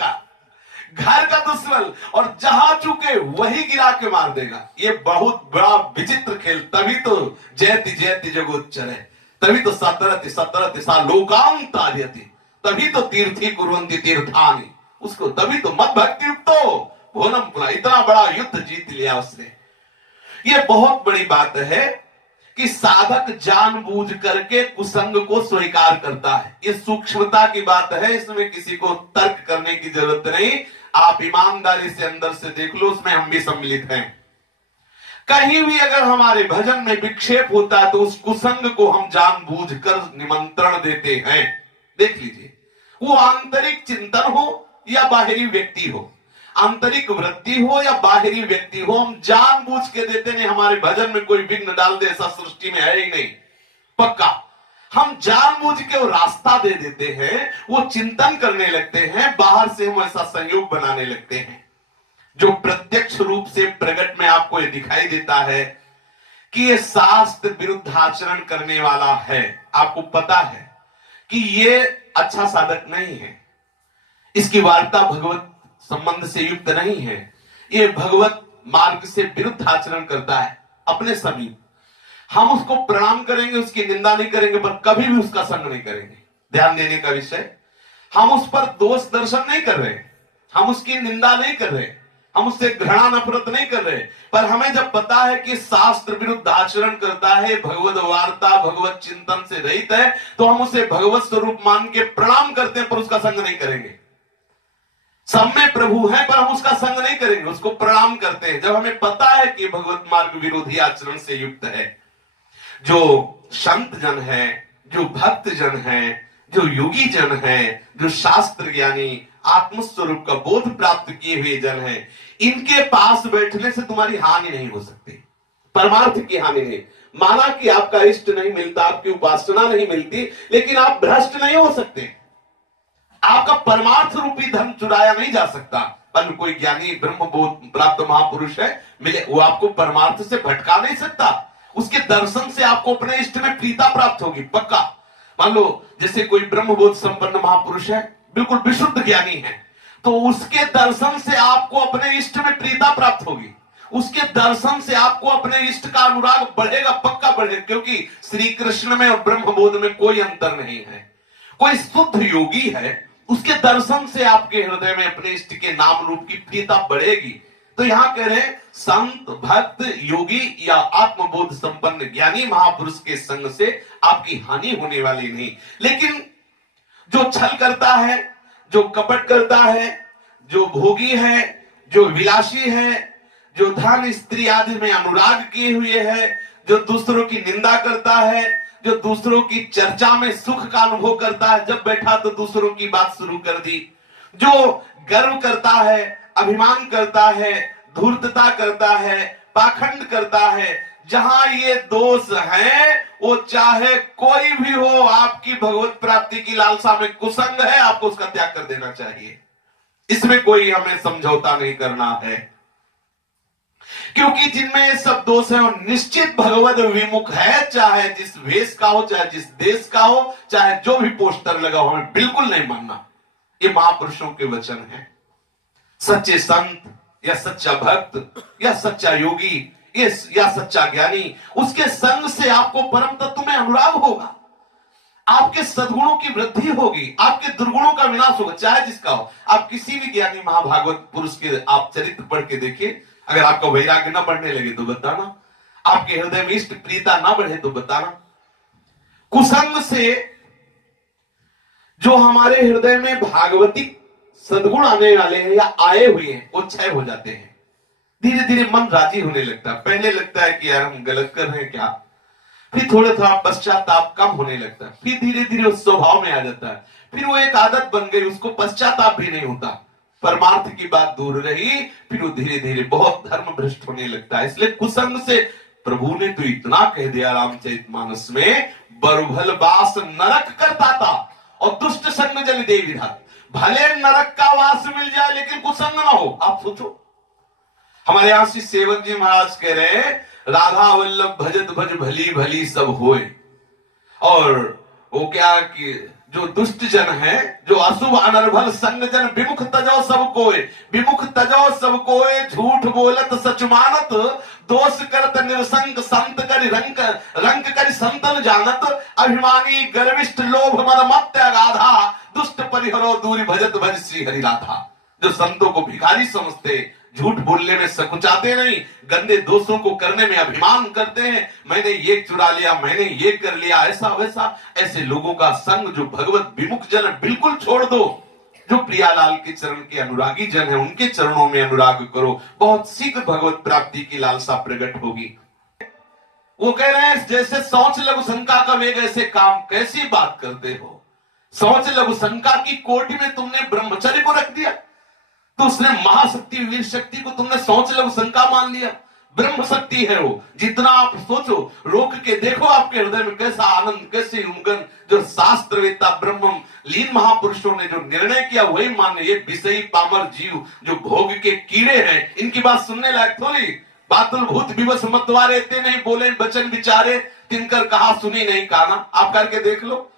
का दुश्मन, और जहां चूके वही गिरा के मार देगा। ये बहुत बड़ा विचित्र खेल। तभी तो जयति जयति जगोच्चर है, तभी तो सतरति सतरति सा लोकांग तार्यति, तभी तो तीर्थी कुर्वन्ति तीर्थानि, उसको तभी तो मद भक्ति युक्तो भोनम पुला, इतना बड़ा युद्ध जीत लिया उसने। ये बहुत बड़ी बात है कि साधक जानबूझ करके कुसंग को स्वीकार करता है। ये सूक्ष्मता की बात है, इसमें किसी को तर्क करने की जरूरत नहीं। आप ईमानदारी से अंदर से देख लो, उसमें हम भी सम्मिलित हैं। कहीं भी अगर हमारे भजन में विक्षेप होता है तो उस कुसंग को हम जानबूझकर निमंत्रण देते हैं। देख लीजिए, वो आंतरिक चिंतन हो या बाहरी व्यक्ति हो, आंतरिक वृत्ति हो या बाहरी व्यक्ति हो, हम जानबूझ के देते नहीं। हमारे भजन में कोई विघ्न डाल दे ऐसा सृष्टि में है ही नहीं, पक्का। हम जानबूझ के वो रास्ता दे देते हैं, वो चिंतन करने लगते हैं, बाहर से हम ऐसा संयोग बनाने लगते हैं जो प्रत्यक्ष रूप से प्रकट में आपको ये दिखाई देता है कि ये शास्त्र विरुद्ध आचरण करने वाला है। आपको पता है कि ये अच्छा साधक नहीं है, इसकी वार्ता भगवत संबंध से युक्त नहीं है, ये भगवत मार्ग से विरुद्ध आचरण करता है अपने समीप। हम उसको प्रणाम करेंगे, उसकी निंदा नहीं करेंगे, पर कभी भी उसका संग नहीं करेंगे। ध्यान देने का विषय, हम उस पर दोष दर्शन नहीं कर रहे, हम उसकी निंदा नहीं कर रहे, हम उससे घृणा नफरत नहीं कर रहे, पर हमें जब पता है कि शास्त्र विरुद्ध आचरण करता है, भगवत वार्ता भगवत चिंतन से रहित है, तो हम उसे भगवत स्वरूप मान के प्रणाम करते हैं, पर उसका संग नहीं करेंगे। सब में प्रभु है पर हम उसका संग नहीं करेंगे, उसको प्रणाम करते हैं जब हमें पता है कि भगवत मार्ग विरोधी आचरण से युक्त है। जो संत जन है, जो भक्त जन है, जो योगी जन है, जो शास्त्र ज्ञानी आत्मस्वरूप का बोध प्राप्त किए हुए जन है, इनके पास बैठने से तुम्हारी हानि नहीं हो सकती, परमार्थ की हानि नहीं। माना कि आपका इष्ट नहीं मिलता, आपकी उपासना नहीं मिलती, लेकिन आप भ्रष्ट नहीं हो सकते, आपका परमार्थ रूपी धन चुराया नहीं जा सकता। पर कोई ज्ञानी ब्रह्मबोध प्राप्त महापुरुष है मिले, वो आपको परमार्थ से भटका नहीं सकता, उसके दर्शन से आपको अपने इष्ट में प्रीता प्राप्त होगी, पक्का। मान लो जैसे कोई ब्रह्मबोध संपन्न महापुरुष है, बिल्कुल विशुद्ध ज्ञानी है, तो उसके दर्शन से आपको अपने इष्ट में प्रीता प्राप्त होगी, उसके दर्शन से आपको अपने इष्ट का अनुराग बढ़ेगा, पक्का बढ़ेगा, क्योंकि श्री कृष्ण में और ब्रह्मबोध में कोई अंतर नहीं है। कोई शुद्ध योगी है, उसके दर्शन से आपके हृदय में अपने इष्ट के नाम रूप की प्रीता बढ़ेगी। तो यहां कह रहे हैं संत भक्त योगी या आत्मबोध संपन्न ज्ञानी महापुरुष के संग से आपकी हानि होने वाली नहीं। लेकिन जो छल करता है, जो कपट करता है, जो भोगी है, जो विलासी है, जो धन स्त्री आदि में अनुराग किए हुए है, जो दूसरों की निंदा करता है, जो दूसरों की चर्चा में सुख का अनुभव करता है, जब बैठा तो दूसरों की बात शुरू कर दी, जो गर्व करता है, अभिमान करता है, धूर्तता करता है, पाखंड करता है, जहां ये दोष है, वो चाहे कोई भी हो, आपकी भगवत प्राप्ति की लालसा में कुसंग है, आपको उसका त्याग कर देना चाहिए। इसमें कोई हमें समझौता नहीं करना है, क्योंकि जिनमें ये सब दोष है वो निश्चित भगवत विमुख है, चाहे जिस वेश का हो, चाहे जिस देश का हो, चाहे जो भी पोस्टर लगा हो, हमें बिल्कुल नहीं मानना। ये महापुरुषों के वचन हैं। सच्चे संत या सच्चा भक्त या सच्चा योगी या सच्चा ज्ञानी, उसके संग से आपको परम तत्व में अनुराग होगा, आपके सद्गुणों की वृद्धि होगी, आपके दुर्गुणों का विनाश होगा, चाहे जिसका हो। आप किसी भी ज्ञानी महाभागवत पुरुष के आप चरित्र पढ़ के देखिए, अगर आपका वैराग्य ना बढ़ने लगे तो बताना, आपके हृदय में इष्ट प्रीता ना बढ़े तो बताना। कुसंग से जो हमारे हृदय में भागवतिक सद्गुण आने वाले हैं या आए हुए हैं, वो क्षय हो जाते हैं। धीरे धीरे मन राजी होने लगता है। पहले लगता है कि यार हम गलत कर रहे हैं क्या, फिर थोड़ा थोड़ा पश्चाताप कम होने लगता है, फिर धीरे धीरे उस स्वभाव में आ जाता है, फिर वो एक आदत बन गई, उसको पश्चाताप भी नहीं होता, परमार्थ की बात दूर रही, फिर वो धीरे धीरे बहुत धर्म भ्रष्ट होने लगता है। इसलिए कुसंग से प्रभु ने तो इतना कह दिया रामचरितमानस में, बरुभल वास नरक करता था और दुष्ट संग जल दे विधाता। भले नरक का वास मिल जाए लेकिन कुसंग ना हो। आप सोचो, हमारे यहां से सेवक जी महाराज कह रहे हैं राधा वल्लभ भजत भज भली भली सब होए। और वो क्या कि जो दुष्ट जन है, जो अशुभ अनर्भल संग जन, विमुख तजो सब कोय, विमुख तजो सब कोय, झूठ बोलत सच मानत, दोष करत निरसंग, संत करि रंक रंक करि संतन जानत, अभिमानी गर्विष्ठ लोभ मद मत्य अगाधा, दुष्ट परिहरो दूरी भजत भज श्री हरि राधा। जो संतों को भिखारी समझते, झूठ बोलने में सकुचाते नहीं, गंदे दोषों को करने में अभिमान करते हैं, मैंने ये चुरा लिया, मैंने ये कर लिया, ऐसा वैसा, ऐसे लोगों का संग जो भगवत विमुख जन है बिल्कुल छोड़ दो। जो प्रियालाल के चरण के अनुरागी जन है उनके चरणों में अनुराग करो, बहुत शीघ्र भगवत प्राप्ति की लालसा प्रकट होगी। वो कह रहे हैं जैसे शौच लघु शंका का वेग ऐसे काम, कैसी बात करते हो? शौच लघु शंका की कोटि में तुमने ब्रह्मचर्य को रख दिया, तो उसने महाशक्ति वीर शक्ति को तुमने शौच लघु शंका मान लिया। ब्रह्म शक्ति है वो, जितना आप सोचो, रोक के देखो आपके हृदय में कैसा आनंद, कैसी उमगन। जो शास्त्रवेत्ता ब्रह्म लीन महापुरुषों ने जो निर्णय किया वही माने। ये विषयी पामर जीव जो भोग के कीड़े हैं, इनकी बात सुनने लायक थोड़ी। बातुल भूत विवश मतवारे, ते नहीं बोले वचन विचारे, तिनकर कहा सुनी नहीं काना। आप करके देख लो,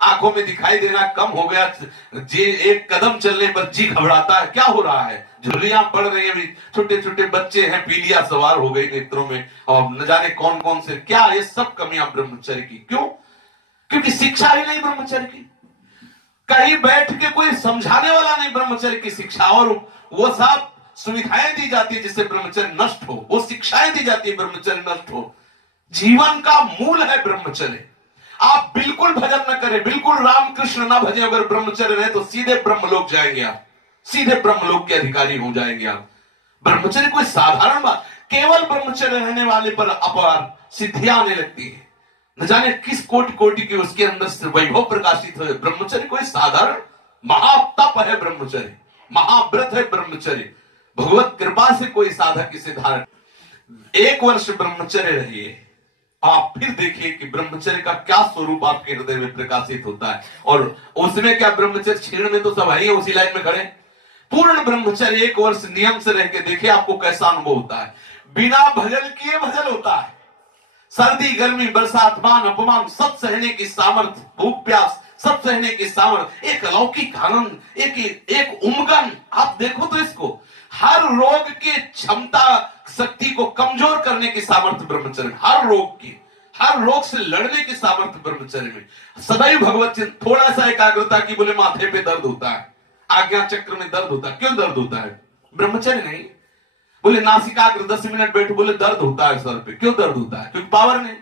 आंखों में दिखाई देना कम हो गया, जी एक कदम चलने पर जी घबराता है। क्या हो रहा है? झुर्रियां पड़ रही हैं, छोटे छोटे बच्चे हैं, पीलिया सवार हो गई नेत्रों में, और न जाने कौन कौन से क्या, ये सब कमियां ब्रह्मचर्य की। क्यों? क्योंकि शिक्षा ही नहीं ब्रह्मचर्य की, कहीं बैठ के कोई समझाने वाला नहीं ब्रह्मचर्य की शिक्षा। और वो सब सुविधाएं दी जाती है जिससे ब्रह्मचर्य नष्ट हो, वो शिक्षाएं दी जाती है ब्रह्मचर्य नष्ट हो। जीवन का मूल है ब्रह्मचर्य। आप बिल्कुल भजन न करें, बिल्कुल रामकृष्ण न भजें, अगर ब्रह्मचर्य रहे तो सीधे ब्रह्मलोक जाएंगे आप, सीधे ब्रह्मलोक के अधिकारी हो जाएंगे आप। ब्रह्मचर्य कोई साधारण बात, केवल ब्रह्मचर्य रहने वाले पर अपार सिद्धियां आने लगती है। न जाने किस कोटि कोटि की उसके अंदर से वैभव प्रकाशित है। ब्रह्मचर्य कोई साधारण महातप है, ब्रह्मचर्य महाव्रत है। ब्रह्मचर्य भगवत कृपा से कोई साधक इसे धारण, 1 वर्ष ब्रह्मचर्य रहिए, आप फिर देखिए कि ब्रह्मचर्य का क्या स्वरूप आपके हृदय में प्रकाशित होता है। और उसमें क्या ब्रह्मचर्य छीण में तो सब है ही, उसी लाइन में खड़े। पूर्ण ब्रह्मचर्य 1 वर्ष नियम से रह के देखिए आपको कैसा अनुभव होता है। बिना भजन किए भजन होता है। सर्दी गर्मी बरसात मान अपमान सब सहने की सामर्थ्य, भूख प्यास सब सहने की सामर्थ्य, एक अलौकिक आनंद, एक उमगन। आप देखो तो इसको, हर रोग की क्षमता शक्ति को कमजोर करने की सामर्थ्य ब्रह्मचर्य, हर रोग की, हर रोग से लड़ने की सामर्थ्य ब्रह्मचर्य में। सदैव भगवत चिंतन, थोड़ा सा एकाग्रता की, बोले माथे पे दर्द होता है, आज्ञा चक्र में दर्द होता है, क्यों दर्द होता है? ब्रह्मचर्य नहीं। बोले नासिकाग्र 10 मिनट बैठो, बोले दर्द होता है सर पे, क्यों दर्द होता है? क्योंकि पावर नहीं।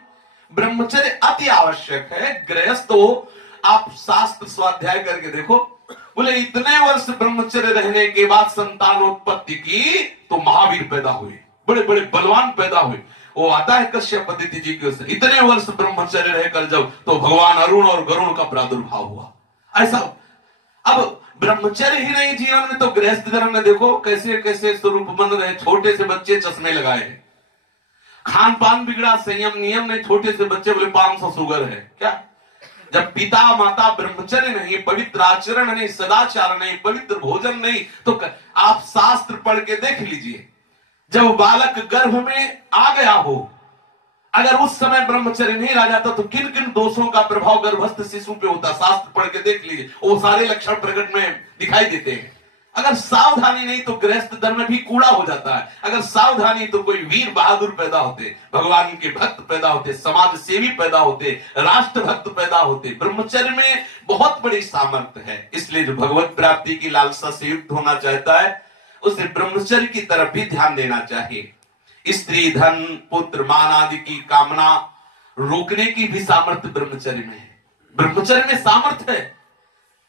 ब्रह्मचर्य अति आवश्यक है। गृहस्थ हो, आप शास्त्र स्वाध्याय करके देखो, बोले इतने वर्ष ब्रह्मचर्य रहने के बाद संतानोत्पत्ति की तो महावीर पैदा हुए, बड़े बड़े बलवान पैदा हुए। वो आता है कश्यप पद्धति जी के, इतने वर्ष ब्रह्मचर्य रहकर जब तो भगवान अरुण और गरुण का प्रादुर्भाव हुआ। ऐसा अब ब्रह्मचर्य ही नहीं जीवन में, तो गृहस्थ धर्म में देखो कैसे कैसे स्वरूप बन रहे। छोटे से बच्चे चश्मे लगाए हैं, खान पान बिगड़ा, संयम नियम नहीं, छोटे से बच्चे बोले 500 शुगर है। क्या? जब पिता माता ब्रह्मचर्य नहीं, पवित्र आचरण नहीं, सदाचार नहीं, पवित्र भोजन नहीं, तो आप शास्त्र पढ़ के देख लीजिए। जब बालक गर्भ में आ गया हो, अगर उस समय ब्रह्मचर्य नहीं रह जाता तो किन किन दोषों का प्रभाव गर्भस्थ शिशु पे होता, शास्त्र पढ़ के देख लीजिए, वो सारे लक्षण प्रकट में दिखाई देते हैं। अगर सावधानी नहीं तो गृहस्थ धर्म भी कूड़ा हो जाता है। अगर सावधानी तो कोई वीर बहादुर पैदा होते, भगवान के भक्त पैदा होते, समाज सेवी पैदा होते, राष्ट्र भक्त पैदा होते। ब्रह्मचर्य में बहुत बड़ी सामर्थ्य है। इसलिए जो भगवत प्राप्ति की लालसा से युक्त होना चाहता है उसे ब्रह्मचर्य की तरफ भी ध्यान देना चाहिए। स्त्री धन पुत्र मान आदि की कामना रोकने की भी सामर्थ्य ब्रह्मचर्य में है। ब्रह्मचर्य में सामर्थ्य है।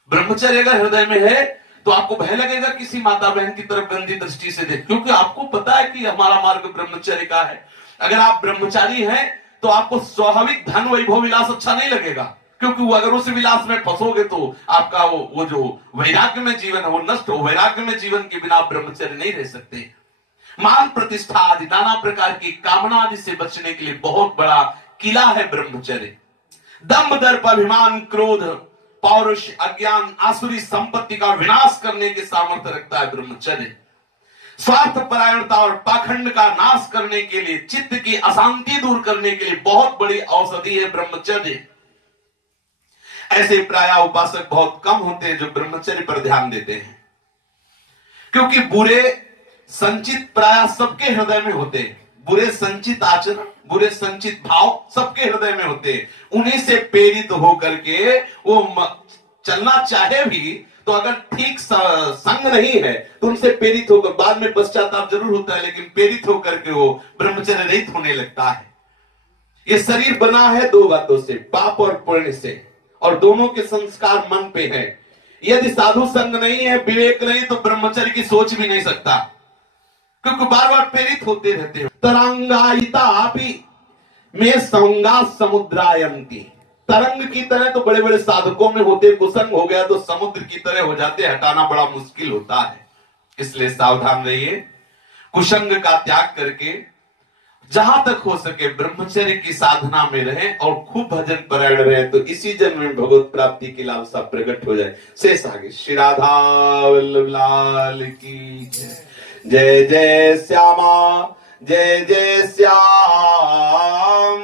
ब्रह्मचर्य अगर हृदय में है तो आपको भय लगेगा किसी माता बहन की तरफ गंदी दृष्टि से देख, क्योंकि आपको पता है कि हमारा मार्ग ब्रह्मचर्य का है। अगर आप ब्रह्मचारी हैं तो आपको स्वाभाविक धन वैभव विलास अच्छा नहीं लगेगा, क्योंकि अगर उस विलास में फंसोगे तो आपका वो जो वैराग्य में जीवन है वो नष्ट हो। वैराग्य में जीवन के बिना ब्रह्मचर्य नहीं रह सकते। मान प्रतिष्ठा आदि नाना प्रकार की कामना आदि से बचने के लिए बहुत बड़ा किला है ब्रह्मचर्य। दंभ दर्प अभिमान क्रोध पौरुष अज्ञान आसुरी संपत्ति का विनाश करने के सामर्थ्य रखता है ब्रह्मचर्य। स्वार्थ परायणता और पाखंड का नाश करने के लिए, चित्त की अशांति दूर करने के लिए बहुत बड़ी औषधि है ब्रह्मचर्य। ऐसे प्रायः उपासक बहुत कम होते हैं जो ब्रह्मचर्य पर ध्यान देते हैं, क्योंकि बुरे संचित प्रायः सबके हृदय में होते हैं। बुरे संचित आचरण, बुरे संचित भाव सबके हृदय में होते हैं। उन्हीं से प्रेरित होकर के वो चलना चाहे भी तो अगर ठीक संग नहीं है तो उनसे प्रेरित होकर बाद में पश्चाताप जरूर होता है, लेकिन प्रेरित होकर के वो ब्रह्मचर्य रहित होने लगता है। ये शरीर बना है दो बातों से, पाप और पुण्य से, और दोनों के संस्कार मन पे हैं। यदि साधु संग नहीं है, विवेक नहीं, तो ब्रह्मचर्य की सोच भी नहीं सकता, क्योंकि बार बार प्रेरित होते रहते हैं। तरंगायिता में संगा समुद्रायंती, तरंग की तरह तो बड़े बड़े साधकों में होते, कुसंग हो गया तो समुद्र की तरह हो जाते, हटाना बड़ा मुश्किल होता है। इसलिए सावधान रहिए, कुसंग का त्याग करके जहां तक हो सके ब्रह्मचर्य की साधना में रहें और खूब भजन परायण रहे, तो इसी जन्म में भगवत प्राप्ति की लालसा प्रकट हो जाए। शेष आगे। श्री राधा वल्लभ लाल की जय। जय जय श्यामा, जय जय श्याम,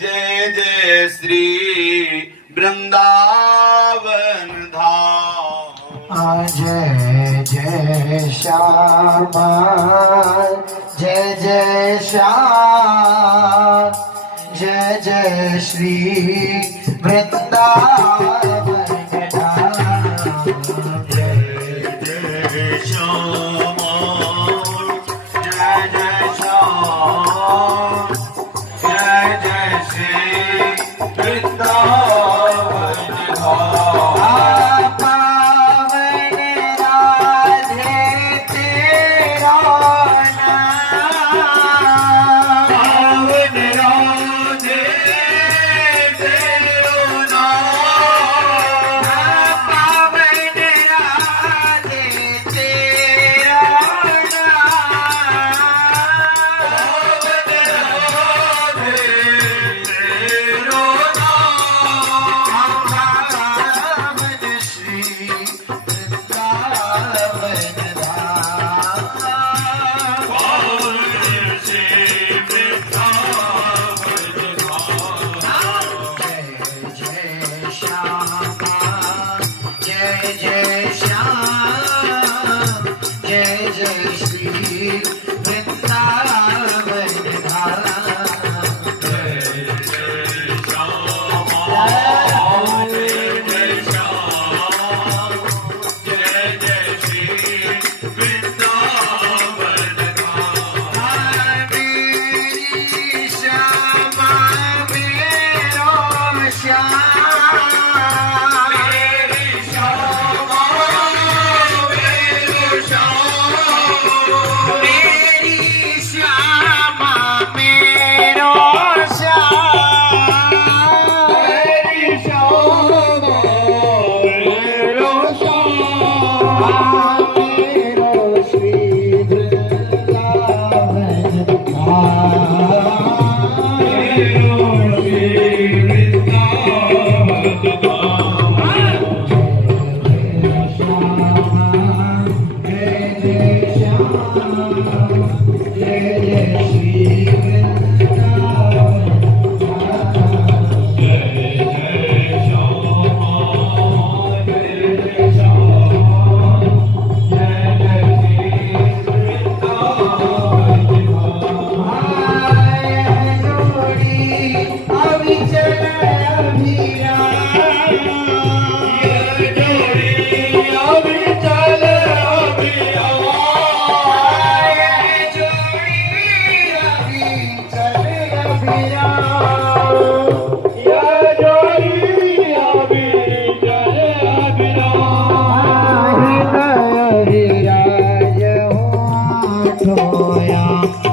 जय जय श्री वृंदावन धाम। जय जय श्यामा, जय जय श्याम, जय जय श्री वृंदावन धाम। जय जय श्यामा, जय जय श्याम, जय जय श्री वृंदावन धाम।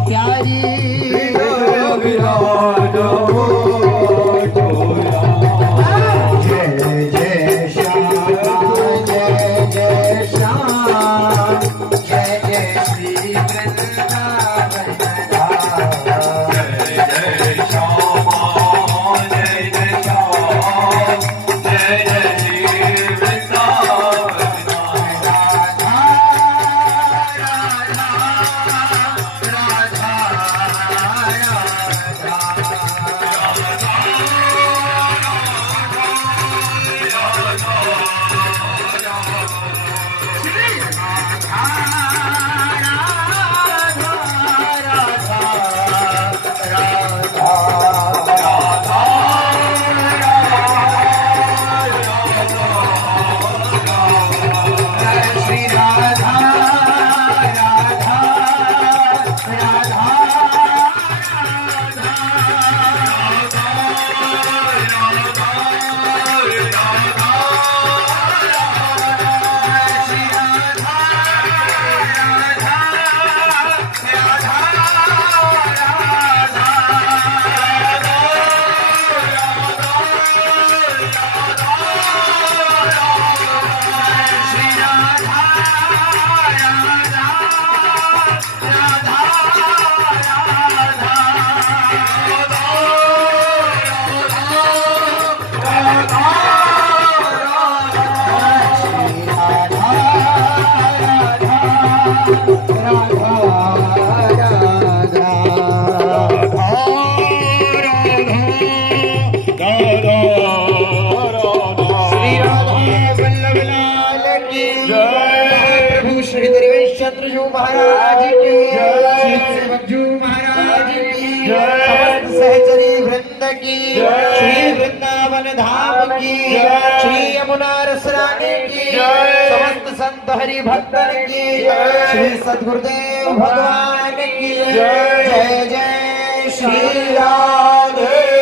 प्यारी सरयू महाराज की श्री सेवकजू महाराज की समस्त सहचरी वृंद की श्री वृंदावन धाम की श्री यमुना रसरानी की समस्त संत हरि भक्तन की श्री सद्गुरुदेव भगवान की जय जय श्री राधे।